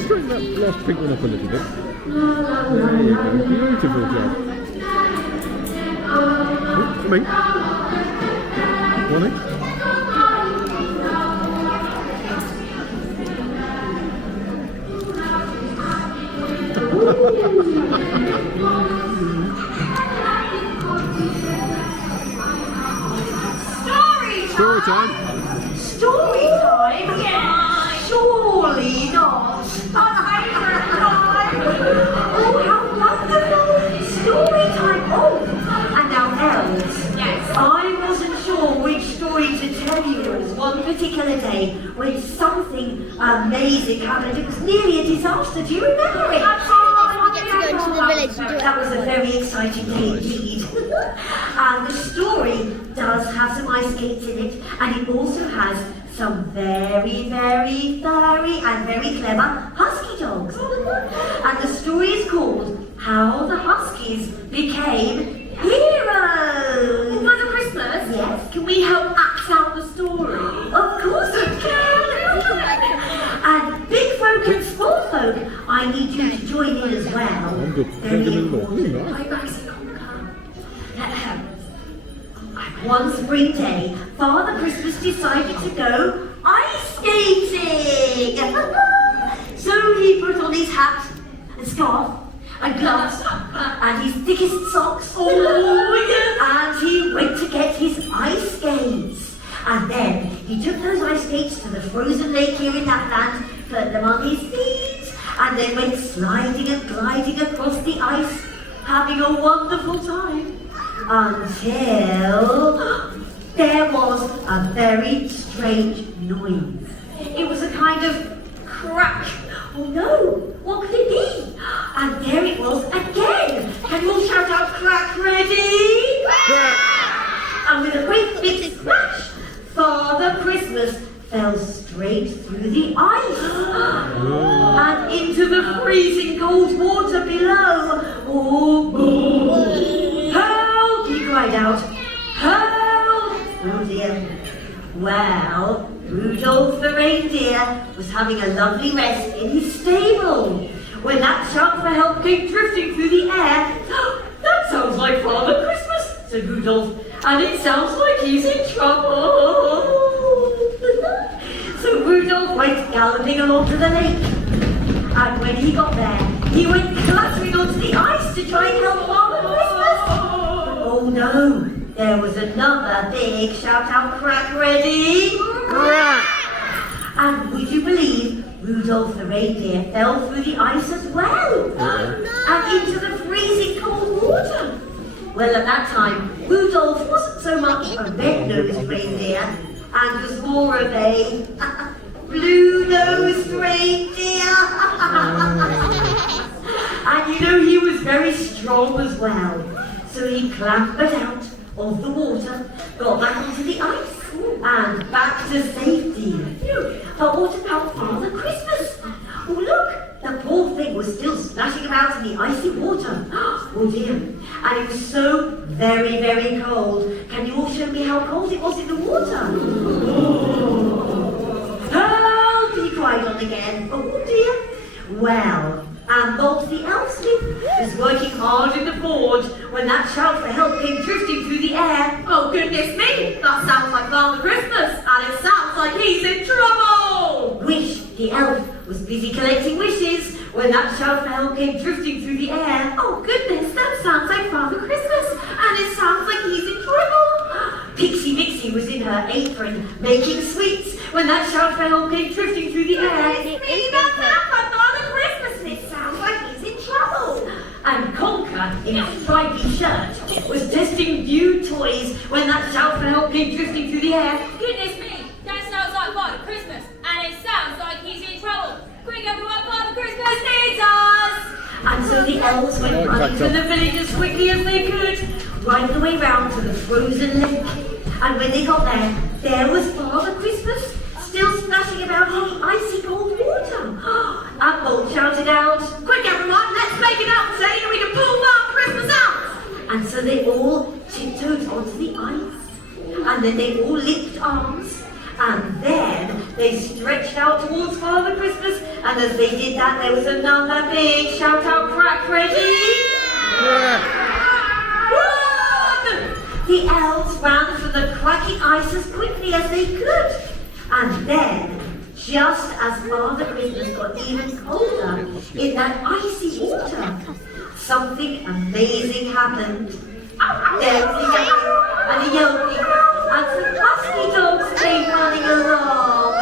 Straighten that last pink one up a little bit. There you go. Beautiful job. Oh, come in. Morning. Story time. Story time? Yeah. Surely not. Oh, how wonderful. Story time. Oh, and now elves. Yes. I wasn't sure which story to tell you. One particular day when something amazing happened. It was nearly a disaster. Do you remember it? We get to go into the village and do it. That was a very exciting day indeed. And the story does have some ice skates in it, and it also has some very, very furry and very clever husky dogs. And the story is called How the Huskies Became Heroes. Mother Christmas? Yes. Can we help act out the story? Of course you can. And big folk and small folk, I need you to join in as well. I'm good. Very important. Nice. One spring day, Father Christmas decided to go ice skating. So he put on his hat and scarf and gloves and his thickest socks. Oh, yes. And he went to get his ice skates. And then he took those ice skates to the frozen lake here in that land, put them on his feet, and then went sliding and gliding across the ice, having a wonderful time. Until there was a very strange noise. It was a kind of crack. Oh no, what could it be? And there it was again. Can you all shout out crack ready? Crack! And with a great big splash, Father Christmas fell straight through the ice and into the freezing cold water below. Oh, help! He cried out. Help! Oh dear. Well, Rudolph the reindeer was having a lovely rest in his stable when that shout for help came drifting through the air. That sounds like Father Christmas, said Rudolph, and it sounds like he's in trouble. So Rudolph went galloping along to the lake, and when he got there, he went clattering onto the ice to try and help Father Christmas. Oh no, there was another big shout-out crack ready. Crack! And would you believe Rudolph the reindeer fell through the ice as well? And into the freezing cold water. Well, at that time, Rudolph wasn't so much a red-nosed reindeer and was more of a blue-nosed reindeer. And you know, he was very strong as well. So he clambered out of the water, got back onto the ice and back to safety. But what about Father Christmas? Oh look, the poor thing was still splashing about in the icy water. Oh dear, and it was so very, very cold. Can you all show me how cold it was in the water? Help, he cried on again. Oh dear. Well, and Bolt the elfsmith was working hard in the forge when that shout for help came drifting through the air. Oh goodness me, that sounds like Father Christmas, and it sounds like he's in trouble! Wish the elf was busy collecting wishes when that shout for help came drifting through the air. Oh goodness, that sounds like Father Christmas, and it sounds like he's in trouble! Pixie Mixie was in her apron making sweets when that shout for help came drifting through the air. It's me, that's like Father Christmas, and it sounds like he's in trouble! And Conker, in a stripy shirt, was testing new toys when that shout for help came drifting through the air. Goodness me, that sounds like Father Christmas, and it sounds like he's in trouble. Quick everyone, Father Christmas needs us! And so the elves went running to the village as quickly as they could, right the way round to the frozen lake. And when they got there was Father Christmas, still splashing about in the icy cold water. And Bolt shouted out, Quick everyone, let's make an out saying we can pull Father Christmas out! and so they all tiptoed onto the ice. And then they all linked arms. And then they stretched out towards Father Christmas. And as they did that, there was another big shout out crack ready. Run! The elves ran through the cracking ice as quickly as they could. And then, just as Father Christmas got even colder in that icy water, something amazing happened. There was a yelping and a yelping, and some husky dogs came running along.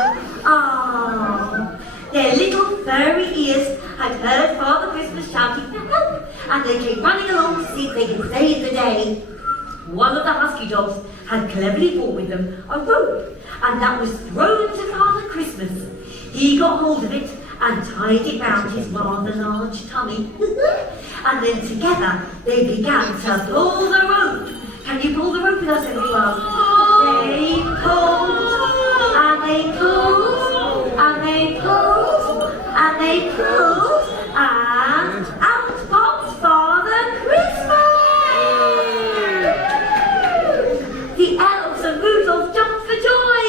Ah, their little furry ears had heard Father Christmas shouting for help, and they came running along to see if they could save the day. One of the husky dogs had cleverly brought with them a rope, and that was thrown to Father Christmas. He got hold of it and tied it round his rather large tummy. And then together they began to pull the rope. Can you pull the rope with us, everyone? They pulled, and they pulled, and they pulled, and they pulled, and out popped Father Christmas! The elves and Rudolph jumped for joy!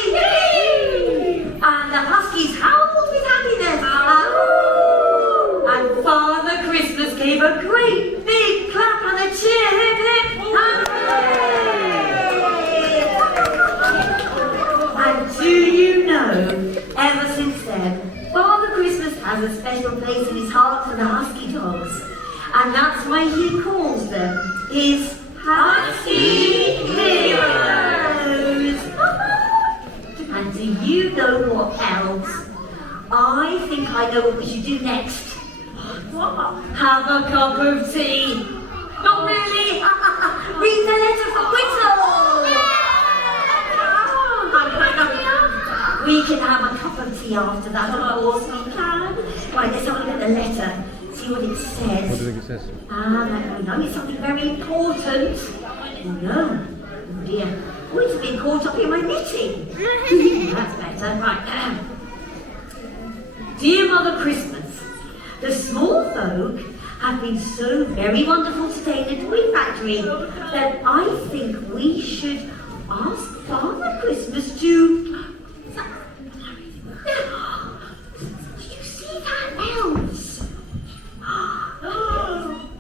And the Huskies howled with happiness! And Father Christmas gave a great big clap and a cheer, hip hip, hooray! And do you know, ever since then, Father Christmas has a special place in his heart for the Husky dogs. And that's why he calls them his Husky Heroes! And do you know what else? I think I know what we should do next. Have a cup of tea. Not really. Read the letter from Whittle. We can have a cup of tea after that, of course we can. Right, let's have a look at the letter. See what it says. What do you think it says? No, it's something very important. Oh no. Oh dear. Oh, it's been caught up in my knitting. That's better. Right. Dear Mother Christmas, the small folk have been so very wonderful today in the toy factory that I think we should ask Father Christmas to... Did you see that, elves?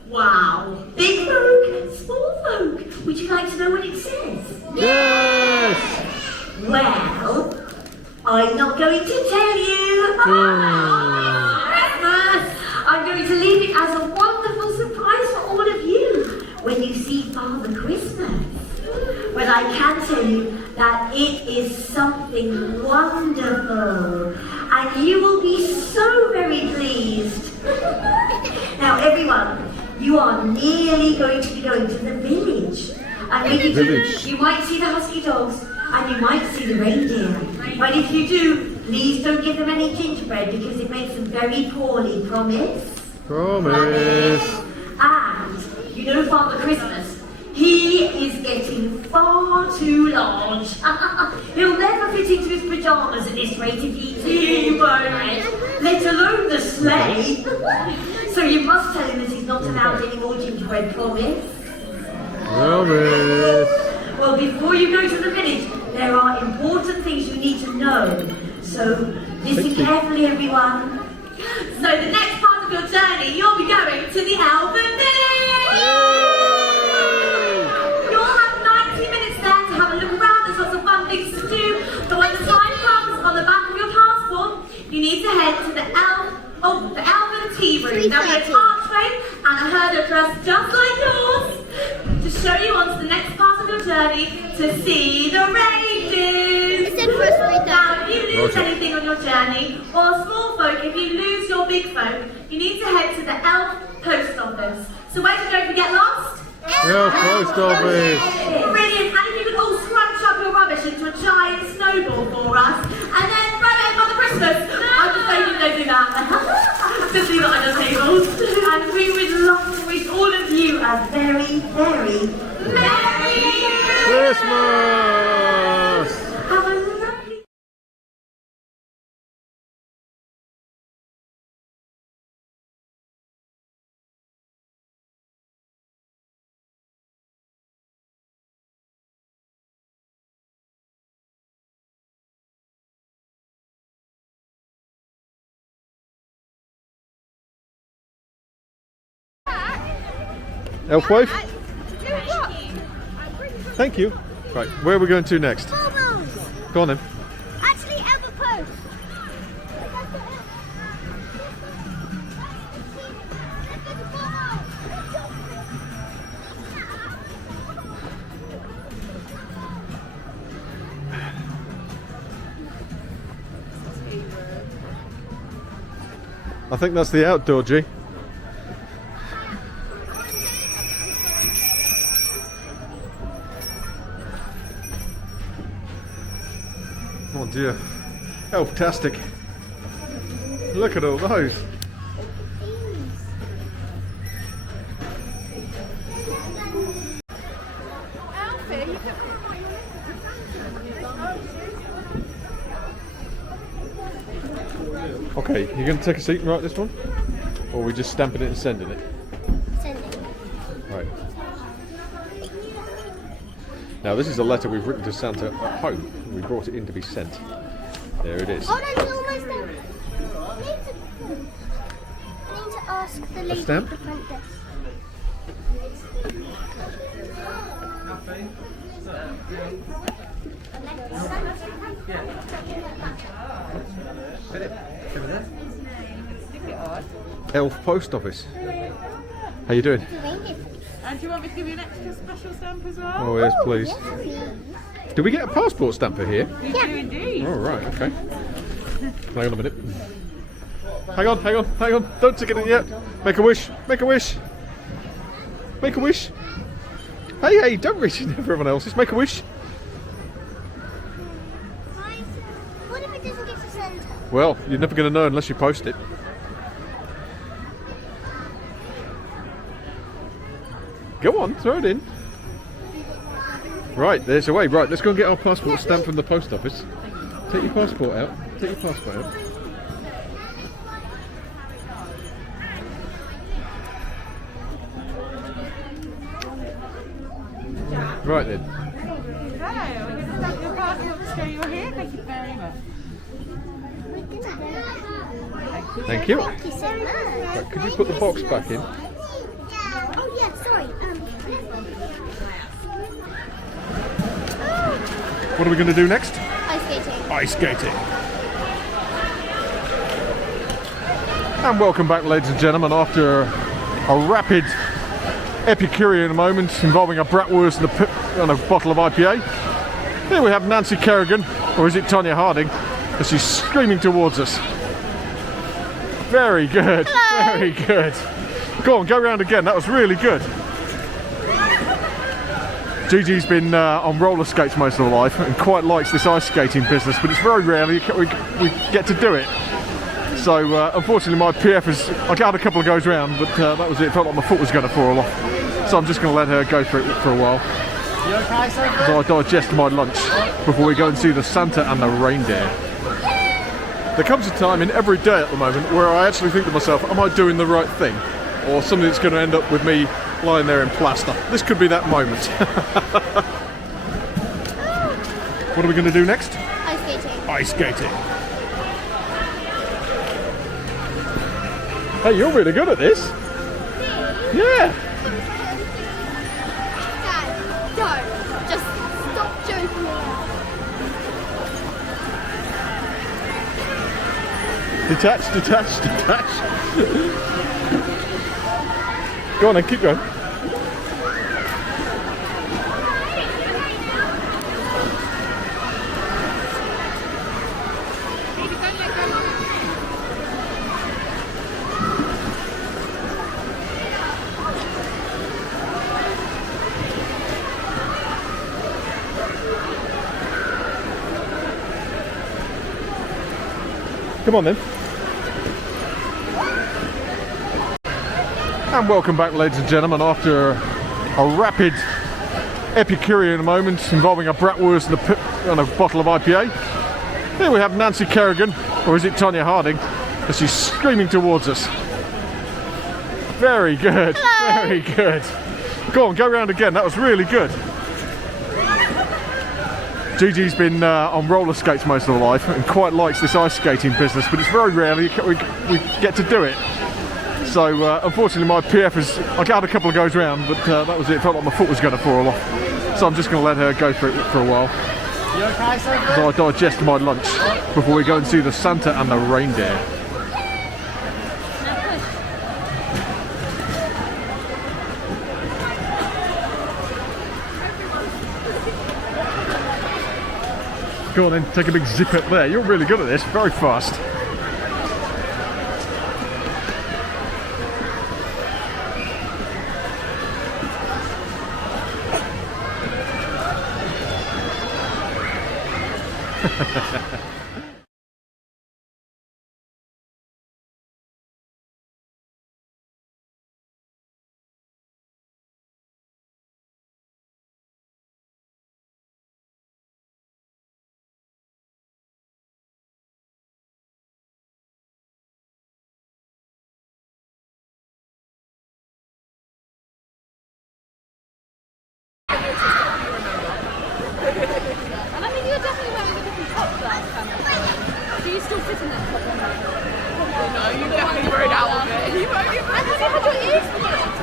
Wow. Big folk, small folk. Would you like to know what it says? Yes! Well, I'm not going to tell you. Christmas! I'm going to leave it as a wonderful surprise for all of you when you see Father Christmas. But I can tell you that it is something wonderful, and you will be so very pleased. Now, everyone, you are nearly going to be going to the village. And when you do, you might see the husky dogs, and you might see the reindeer. But if you do, please don't give them any gingerbread because it makes them very poorly, promise? Promise. And, you know Father Christmas, He is getting far too large. He'll never fit into his pyjamas at this rate if he won't, let alone the sleigh. So you must tell him that he's not allowed any more gingerbread, promise? Promise. Well, before you go to the village, there are important things you need to know. So listen carefully, everyone. So the next part of your journey, you'll be going to the elven village! You'll have 90 minutes there to have a look around. There's lots of fun things to do. But when the time comes on the back of your passport, you need to head to the elven tea room. There'll be a cart train and a herder dressed just like yours to show you on to the next part of your journey to see the races. Now, if you lose anything on your journey, or small folk, if you lose your big folk, you need to head to the elf post office. So where to go if you get lost? Elf post office. Brilliant. And if you could all scrunch up your rubbish into a giant snowball for us, and then throw it Father Christmas. I'm just saying you don't do that. Just leave it on your tables. And we would love to wish all of you a very, very Merry Christmas! Have a lovely... Elf wave? Thank you. Right, where are we going to next? Go on then. Actually, Albert Post. I think that's the outdoor, G. Oh dear, elf-tastic. Look at all those. Okay, you're going to take a seat and write this one? Or are we just stamping it and sending it? Sending. Right. Now this is a letter we've written to Santa at home. We brought it in to be sent. There it is. Oh, no, it's almost done. I need to ask the lady stamp? at the front desk. Elf Post Office. How you doing? And do you want me to give you an extra special stamp as well? Oh yes, please. Do we get a passport stamp for here? We do indeed. Oh right, okay. Hang on a minute. Hang on. Don't take it in yet. Make a wish. Make a wish. Make a wish. Hey, don't reach in for everyone else's. Make a wish. What if it doesn't get to Santa? Well, you're never going to know unless you post it. Go on, throw it in. Right, there's a way. Right, let's go and get our passport stamped from the post office. Take your passport out. Take your passport out. Right then. Hello, we're going to stamp your passport to show you're here. Thank you very much. Thank you. Thank you so much. Right, could you put the box back in? Oh yeah, sorry. What are we going to do next? Ice skating. Ice skating. And welcome back, ladies and gentlemen, after a rapid Epicurean moment involving a bratwurst and a bottle of IPA. Here we have Nancy Kerrigan, or is it Tonya Harding, as she's screaming towards us. Very good. Hello. Very good. Go on, go round again. That was really good. Gigi's been on roller skates most of her life and quite likes this ice skating business, but it's very rare we get to do it. So unfortunately my PF I got a couple of goes round, but that was it. It felt like my foot was going to fall off. So I'm just going to let her go for it for a while. You okay, sir? So I digest my lunch before we go and see the Santa and the reindeer. There comes a time in every day at the moment where I actually think to myself, am I doing the right thing? Or something that's going to end up with me lying there in plaster. This could be that moment. What are we going to do next? Ice skating. Ice skating. Hey, you're really good at this. Yeah. Dad, don't. Just stop joking around. Detach, detach, detach. Go on then, keep going. Come on then. And welcome back, ladies and gentlemen, after a rapid Epicurean moment involving a bratwurst and a bottle of IPA. Here we have Nancy Kerrigan, or is it Tonya Harding, as she's screaming towards us. Very good. Hello. Very good. Go on, go round again, that was really good. Gigi's been on roller skates most of her life and quite likes this ice skating business, but it's very rarely we get to do it. So unfortunately my PF I got a couple of goes round, but that was it. It felt like my foot was going to fall off. So I'm just going to let her go for it for a while. You okay, sir? So I digest my lunch before we go and see the Santa and the reindeer. Go on then, take a big zip up there. You're really good at this, very fast. And I mean, you were definitely wearing a different top last time. Do you still fit in that top one? No, you definitely rode out with it. You won't even. And have you had your ears pierced?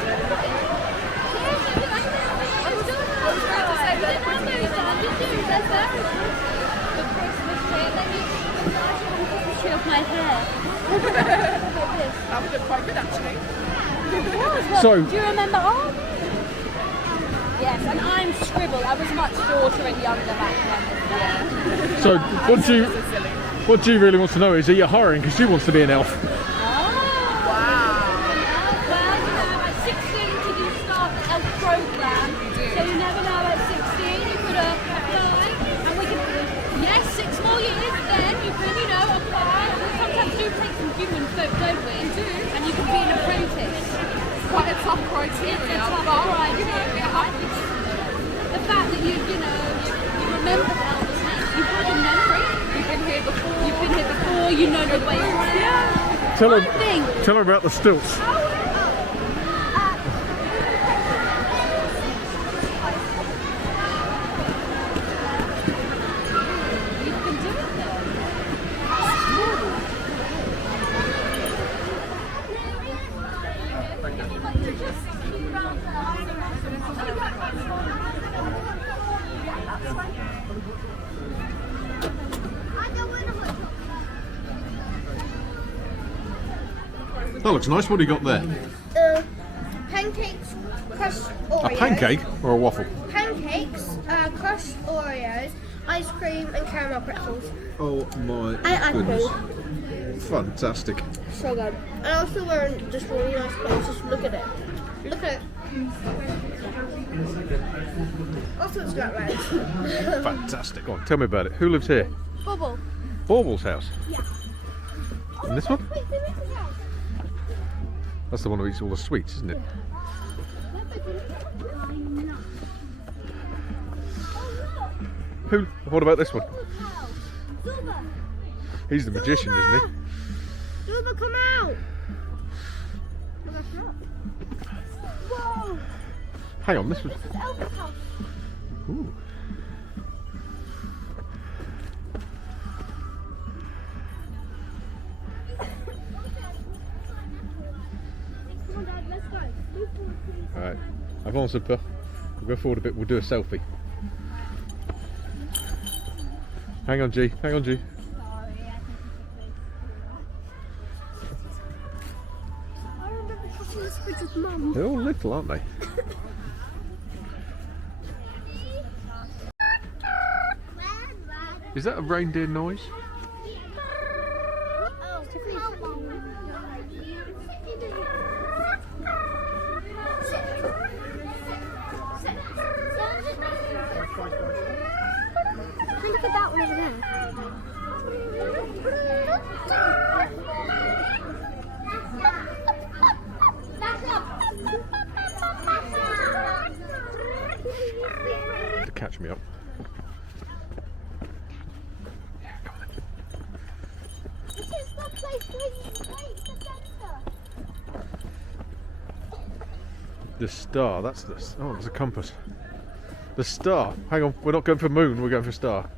Off my hair. That would look quite good actually. So, do you remember? Oh, yes, and I'm Scribble. I was much shorter and younger back then. so what do you really want to know is, are you hiring because she wants to be an elf? Well, at 16 you do start the elf program. So you never know, at 16 you could apply, and we can, yes, 6 more years, then you can, apply. We sometimes do take some human folk, don't we? We do. And you can be an apprentice. Quite a tough criteria. It's a tough criteria. The fact that you remember the elders' names, you've got a memory. You've been here before, you know the way around. Yeah. Tell her about the stilts. That looks nice. What do you got there? Pancakes, crushed Oreos. A pancake or a waffle? Pancakes, crushed Oreos, ice cream, and caramel pretzels. Oh my And goodness. Fantastic. So good. And I'm also wearing this really nice clothes. Just look at it. Look at it. Also, it's got legs. Fantastic. Go on, tell me about it. Who lives here? Bubble. Bauble's house. Yeah. And this one? Wait, there is a house. That's the one who eats all the sweets, isn't it? Who? What about this one? He's the magician, isn't he? Silver, come out! Oh, that's not. Whoa! Hang on, this was. This is Elvis house. Ooh. Come on, Dad, let's go. Move forward, please. Alright, avance un peu. We'll go forward a bit, we'll do a selfie. Hang on, G, hang on, G. I remember crossing this bridge with Mum. They're all little, aren't they? Is that a reindeer noise? Oh, look at that one over there. To catch me up. This is the place where you wait the center. The star, that's the. Oh, there's a compass. The star. Hang on, we're not going for moon, we're going for star.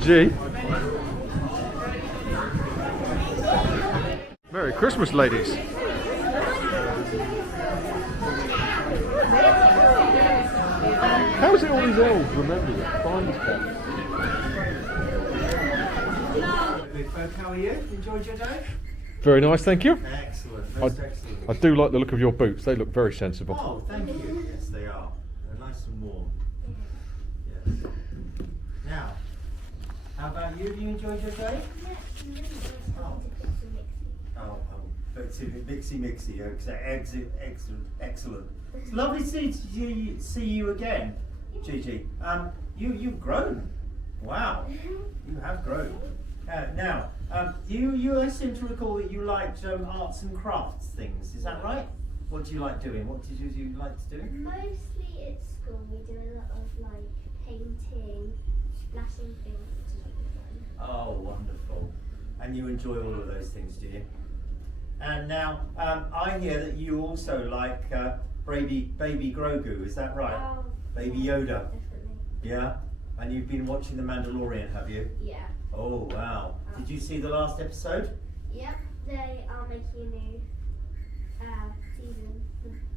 G. Merry Christmas, ladies. How is it all these elves remember it? Find us back. Big folk, how are you? Enjoyed your day? Very nice, thank you. Excellent, most excellent. I do like the look of your boots, they look very sensible. Oh, thank you. Yes, they are. They're nice and warm. Yes. Now, how about you? Have you enjoyed your day? Oh, mixy. Excellent. It's lovely to see you again, Gigi. You've grown. Wow, you have grown. Now, you I seem to recall that you liked arts and crafts things. Is that right? What do you like doing? What did you like to do? Mostly at school we do a lot of like painting, splashing things. Oh, wonderful. And you enjoy all of those things, do you? And now, I hear that you also like baby Grogu, is that right? Oh, Baby Yoda. definitely. Yeah? And you've been watching The Mandalorian, have you? Yeah. Oh, wow. Did you see the last episode? Yep, they are making a new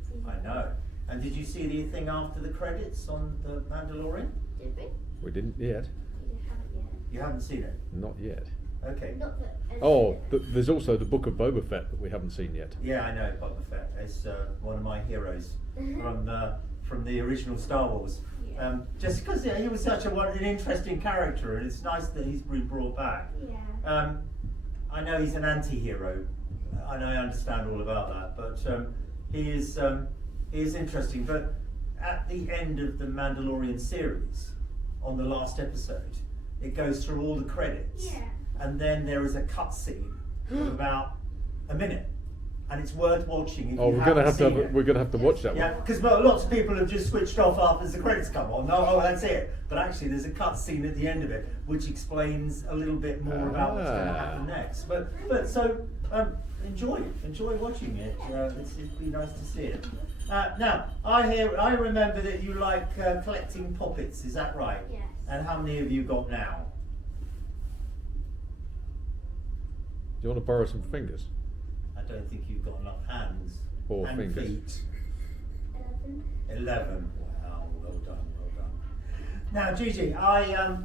season. I know. And did you see the thing after the credits on The Mandalorian? Did we? We didn't yet. We haven't yet. You haven't seen it? Not yet. Okay. Not that. Oh, there's also the Book of Boba Fett that we haven't seen yet. Yeah, I know Boba Fett. It's one of my heroes from the original Star Wars. Yeah. Just because he was such an interesting character, and it's nice that he's been brought back. Yeah. I know he's an anti-hero, and I understand all about that, but he is interesting. But at the end of the Mandalorian series, on the last episode, it goes through all the credits. Yeah. And then there is a cutscene of about a minute, and it's worth watching. If We're gonna have to watch that one. Yeah, because lots of people have just switched off after the credits come on. Oh, that's it. But actually, there's a cutscene at the end of it which explains a little bit more about what's going to happen next. But so enjoy watching it. It'd be nice to see it. Now, I remember that you like collecting poppets. Is that right? Yes. And how many have you got now? Do you want to borrow some fingers? I don't think you've got enough hands Or and fingers. feet. 11. 11. Wow, well done. Now, Gigi, I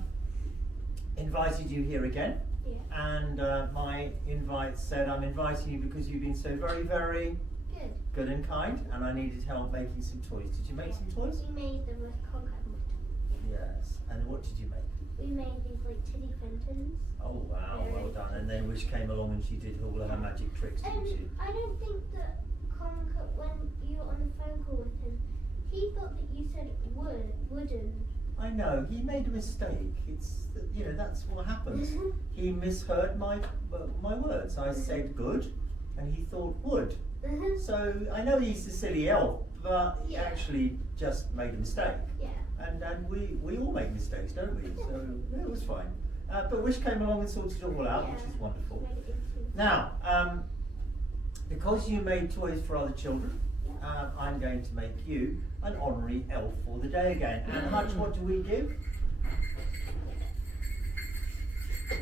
invited you here again, Yeah. and my invite said I'm inviting you because you've been so very, very good and kind, and I needed help making some toys. Did you make some toys? We made the contact Yes. And what did you make? We made these like Tilly Fentons. Oh wow, well done. And then which came along and she did all of her magic tricks, didn't she? I don't think that Conker, when you were on the phone call with him, He thought that you said wooden. I know, he made a mistake. It's, you know, that's what happens. He misheard my words. I said good, and he thought wood. So I know he's a silly elf, but he actually just made a mistake. Yeah. And we all make mistakes, don't we? So yeah, it was fine. But Wish came along and sorted it all out, which is wonderful. Now, because you made toys for other children, I'm going to make you an honorary elf for the day again. And Hutch, what do we give?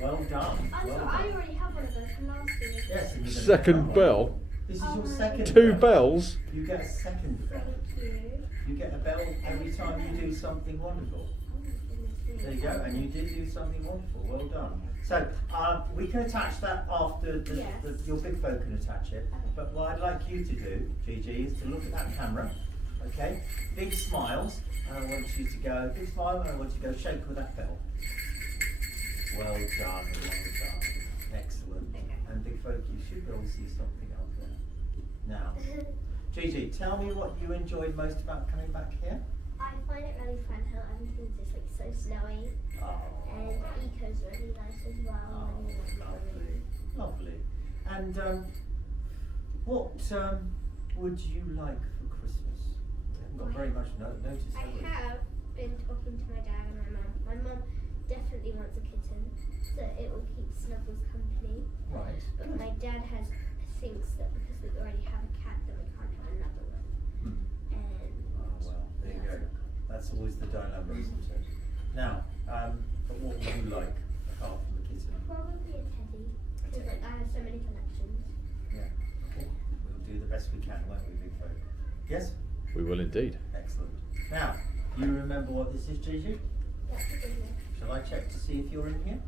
Well done. I already have one of those from last year. Yes. And you're gonna Second get bell. one. This is your second 2 bell. bells. You get a second bell. You get a bell every time you do something wonderful. There you go, and you did do something wonderful. Well done. So we can attach that after your big folk can attach it. But what I'd like you to do, Gigi, is to look at that camera. Okay, big smiles, and I want you to go big smile, and I want you to go shake with that bell. Well done, well done, excellent. And big folk, you should be able to see something out there. Now, Gigi, tell me what you enjoyed most about coming back here. I find it really fun how everything's just like so snowy. And Eco's really nice as well. Lovely, lovely. And what would you like for Christmas? We haven't got very much notice, I have we? have been talking to my dad and my mum. My mum definitely wants a kitten, so it will keep Snuggles company. Right. But my dad thinks that because we already have a cat, that we can't have another one. And Well, there you go. That's always the dilemma, isn't it? Now, but what would you like apart from the kitten? probably a teddy, because like I have so many collections. Yeah. Okay. We'll do the best we can, won't we, big folk? Yes. We will indeed. Excellent. Now, you remember what this is, Gigi? That's a good one. Shall I check to see if you're in here?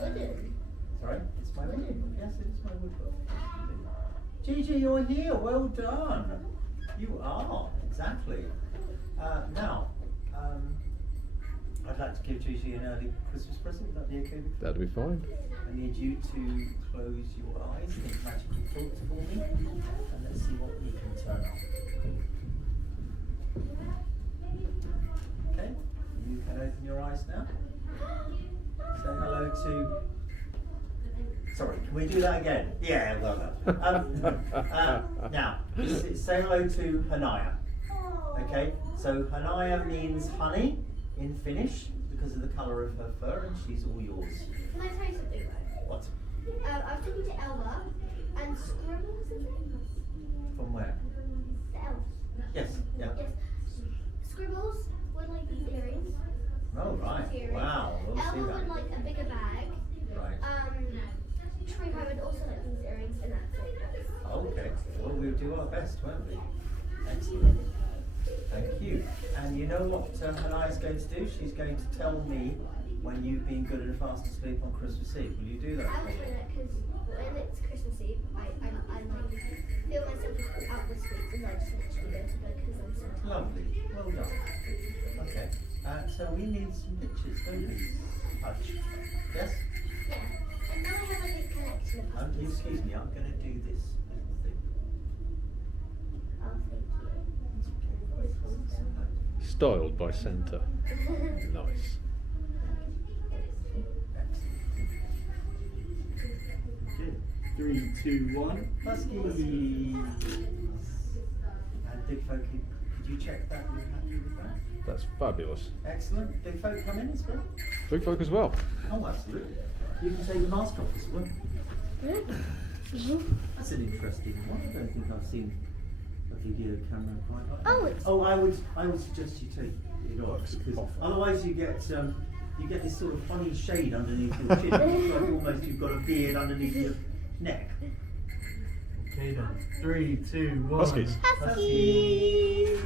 Wooden. Sorry, it's my wood book. Yes, it is my wood book. Gigi, you're here. Well done. You are, exactly. Now, I'd like to give Gigi an early Christmas present. Would that be okay with you? That'll be fine. I need you to close your eyes, think magical thoughts for me, and let's see what we can turn on. Okay, you can open your eyes now. Say hello to... Sorry, can we do that again? Yeah, well done. Now, say hello to Hanaya. Okay, so Hanaya means honey in Finnish because of the colour of her fur, and she's all yours. Can I tell you something, right? What? I was talking to Elva, and Scribbles is it? From where? The elves. Yes, yeah. Yes. Scribbles would like these earrings. Oh, right. Earrings. Wow, we'll see Elva that. would like a bigger bag. Right. Treehoe would also like these earrings, and that's it. Okay, well, we'll do our best, won't we? Excellent. Thank you. And you know what Hanaya's going to do? She's going to tell me when you've been good and fast asleep on Christmas Eve. Will you do that I for will me? do that because when it's Christmas Eve, I like feel myself out with sleep, and I just literally go to bed because I'm so tired. Lovely. Well done. Okay. So we need some pictures, don't we? Hutch? Yes? Yeah. And now I have like a collection of puzzles. Excuse me, I'm going to do this little thing. Oh, thank you. Styled by Santa. Nice. Okay. 3, 2, 1. Huskies. And Big Folk, could you check that you're happy with that? That's fabulous. Excellent. Big Folk come in as well? Big folk as well. Oh, absolutely. You can take the mask off as well. That's an interesting one. I don't think I've seen a video camera quite like that. Oh, it's... Oh, I would suggest you take it off because otherwise you get this sort of funny shade underneath your chin. It's like almost you've got a beard underneath your neck. Okay then. 3, 2, 1. Huskies. Huskies.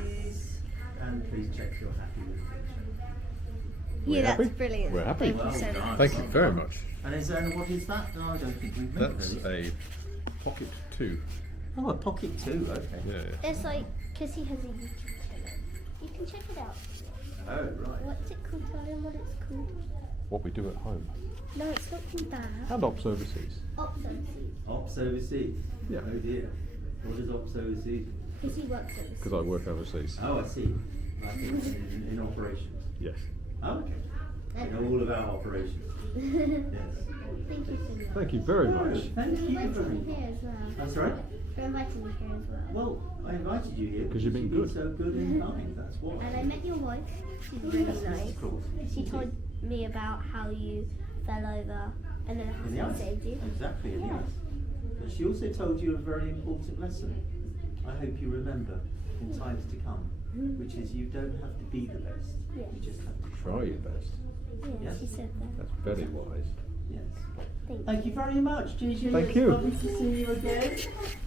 And please check you're happy with the picture. Yeah, that's happy? brilliant. We're happy. Thank you so much. Thank you very much. And what is that? No, I don't think we've made That's those. a Pocket 2. Oh, a Pocket 2, okay. Yeah. It's like, because he has a YouTube channel. You can check it out. Oh, right. What's it called? Tell him what it's called. What we do at home. No, it's not called that. And Ops Overseas. Ops Overseas. Ops overseas. Yeah. Oh dear. What is Ops overseas? Because he works overseas. Because I work overseas. Oh, I see. Like in operations. Yes. Oh, okay. I know all about operations. Yes. Thank you so much. Thank you very much. Thank For you inviting very me much. here as well. That's right. For inviting me here as well. Well, I invited you here. Because you've been good. So good and kind. That's why. And I met your wife. She's really nice. Of course. She told me about how you fell over and then In the how ice. she saved you. Exactly, in the Yeah. ice. But she also told you a very important lesson. I hope you remember in times to come, which is you don't have to be the best. Yeah. You just have to Try your best. Yeah, Yes. she said that. That's very wise. Yes. Thank Thank you very much, Gigi. Thank It's you. lovely to see you again.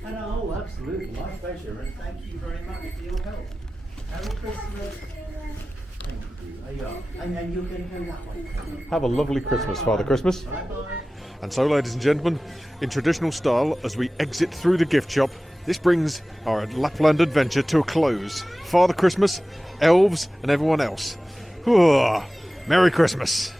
And oh, absolutely, my pleasure. And thank you very much for your help. Merry Christmas. Thank you. There you are. And then you're going to go that way. Have a lovely Christmas, Father Christmas. Bye-bye. And so, ladies and gentlemen, in traditional style, as we exit through the gift shop, this brings our Lapland adventure to a close. Father Christmas, elves, and everyone else. Merry Christmas.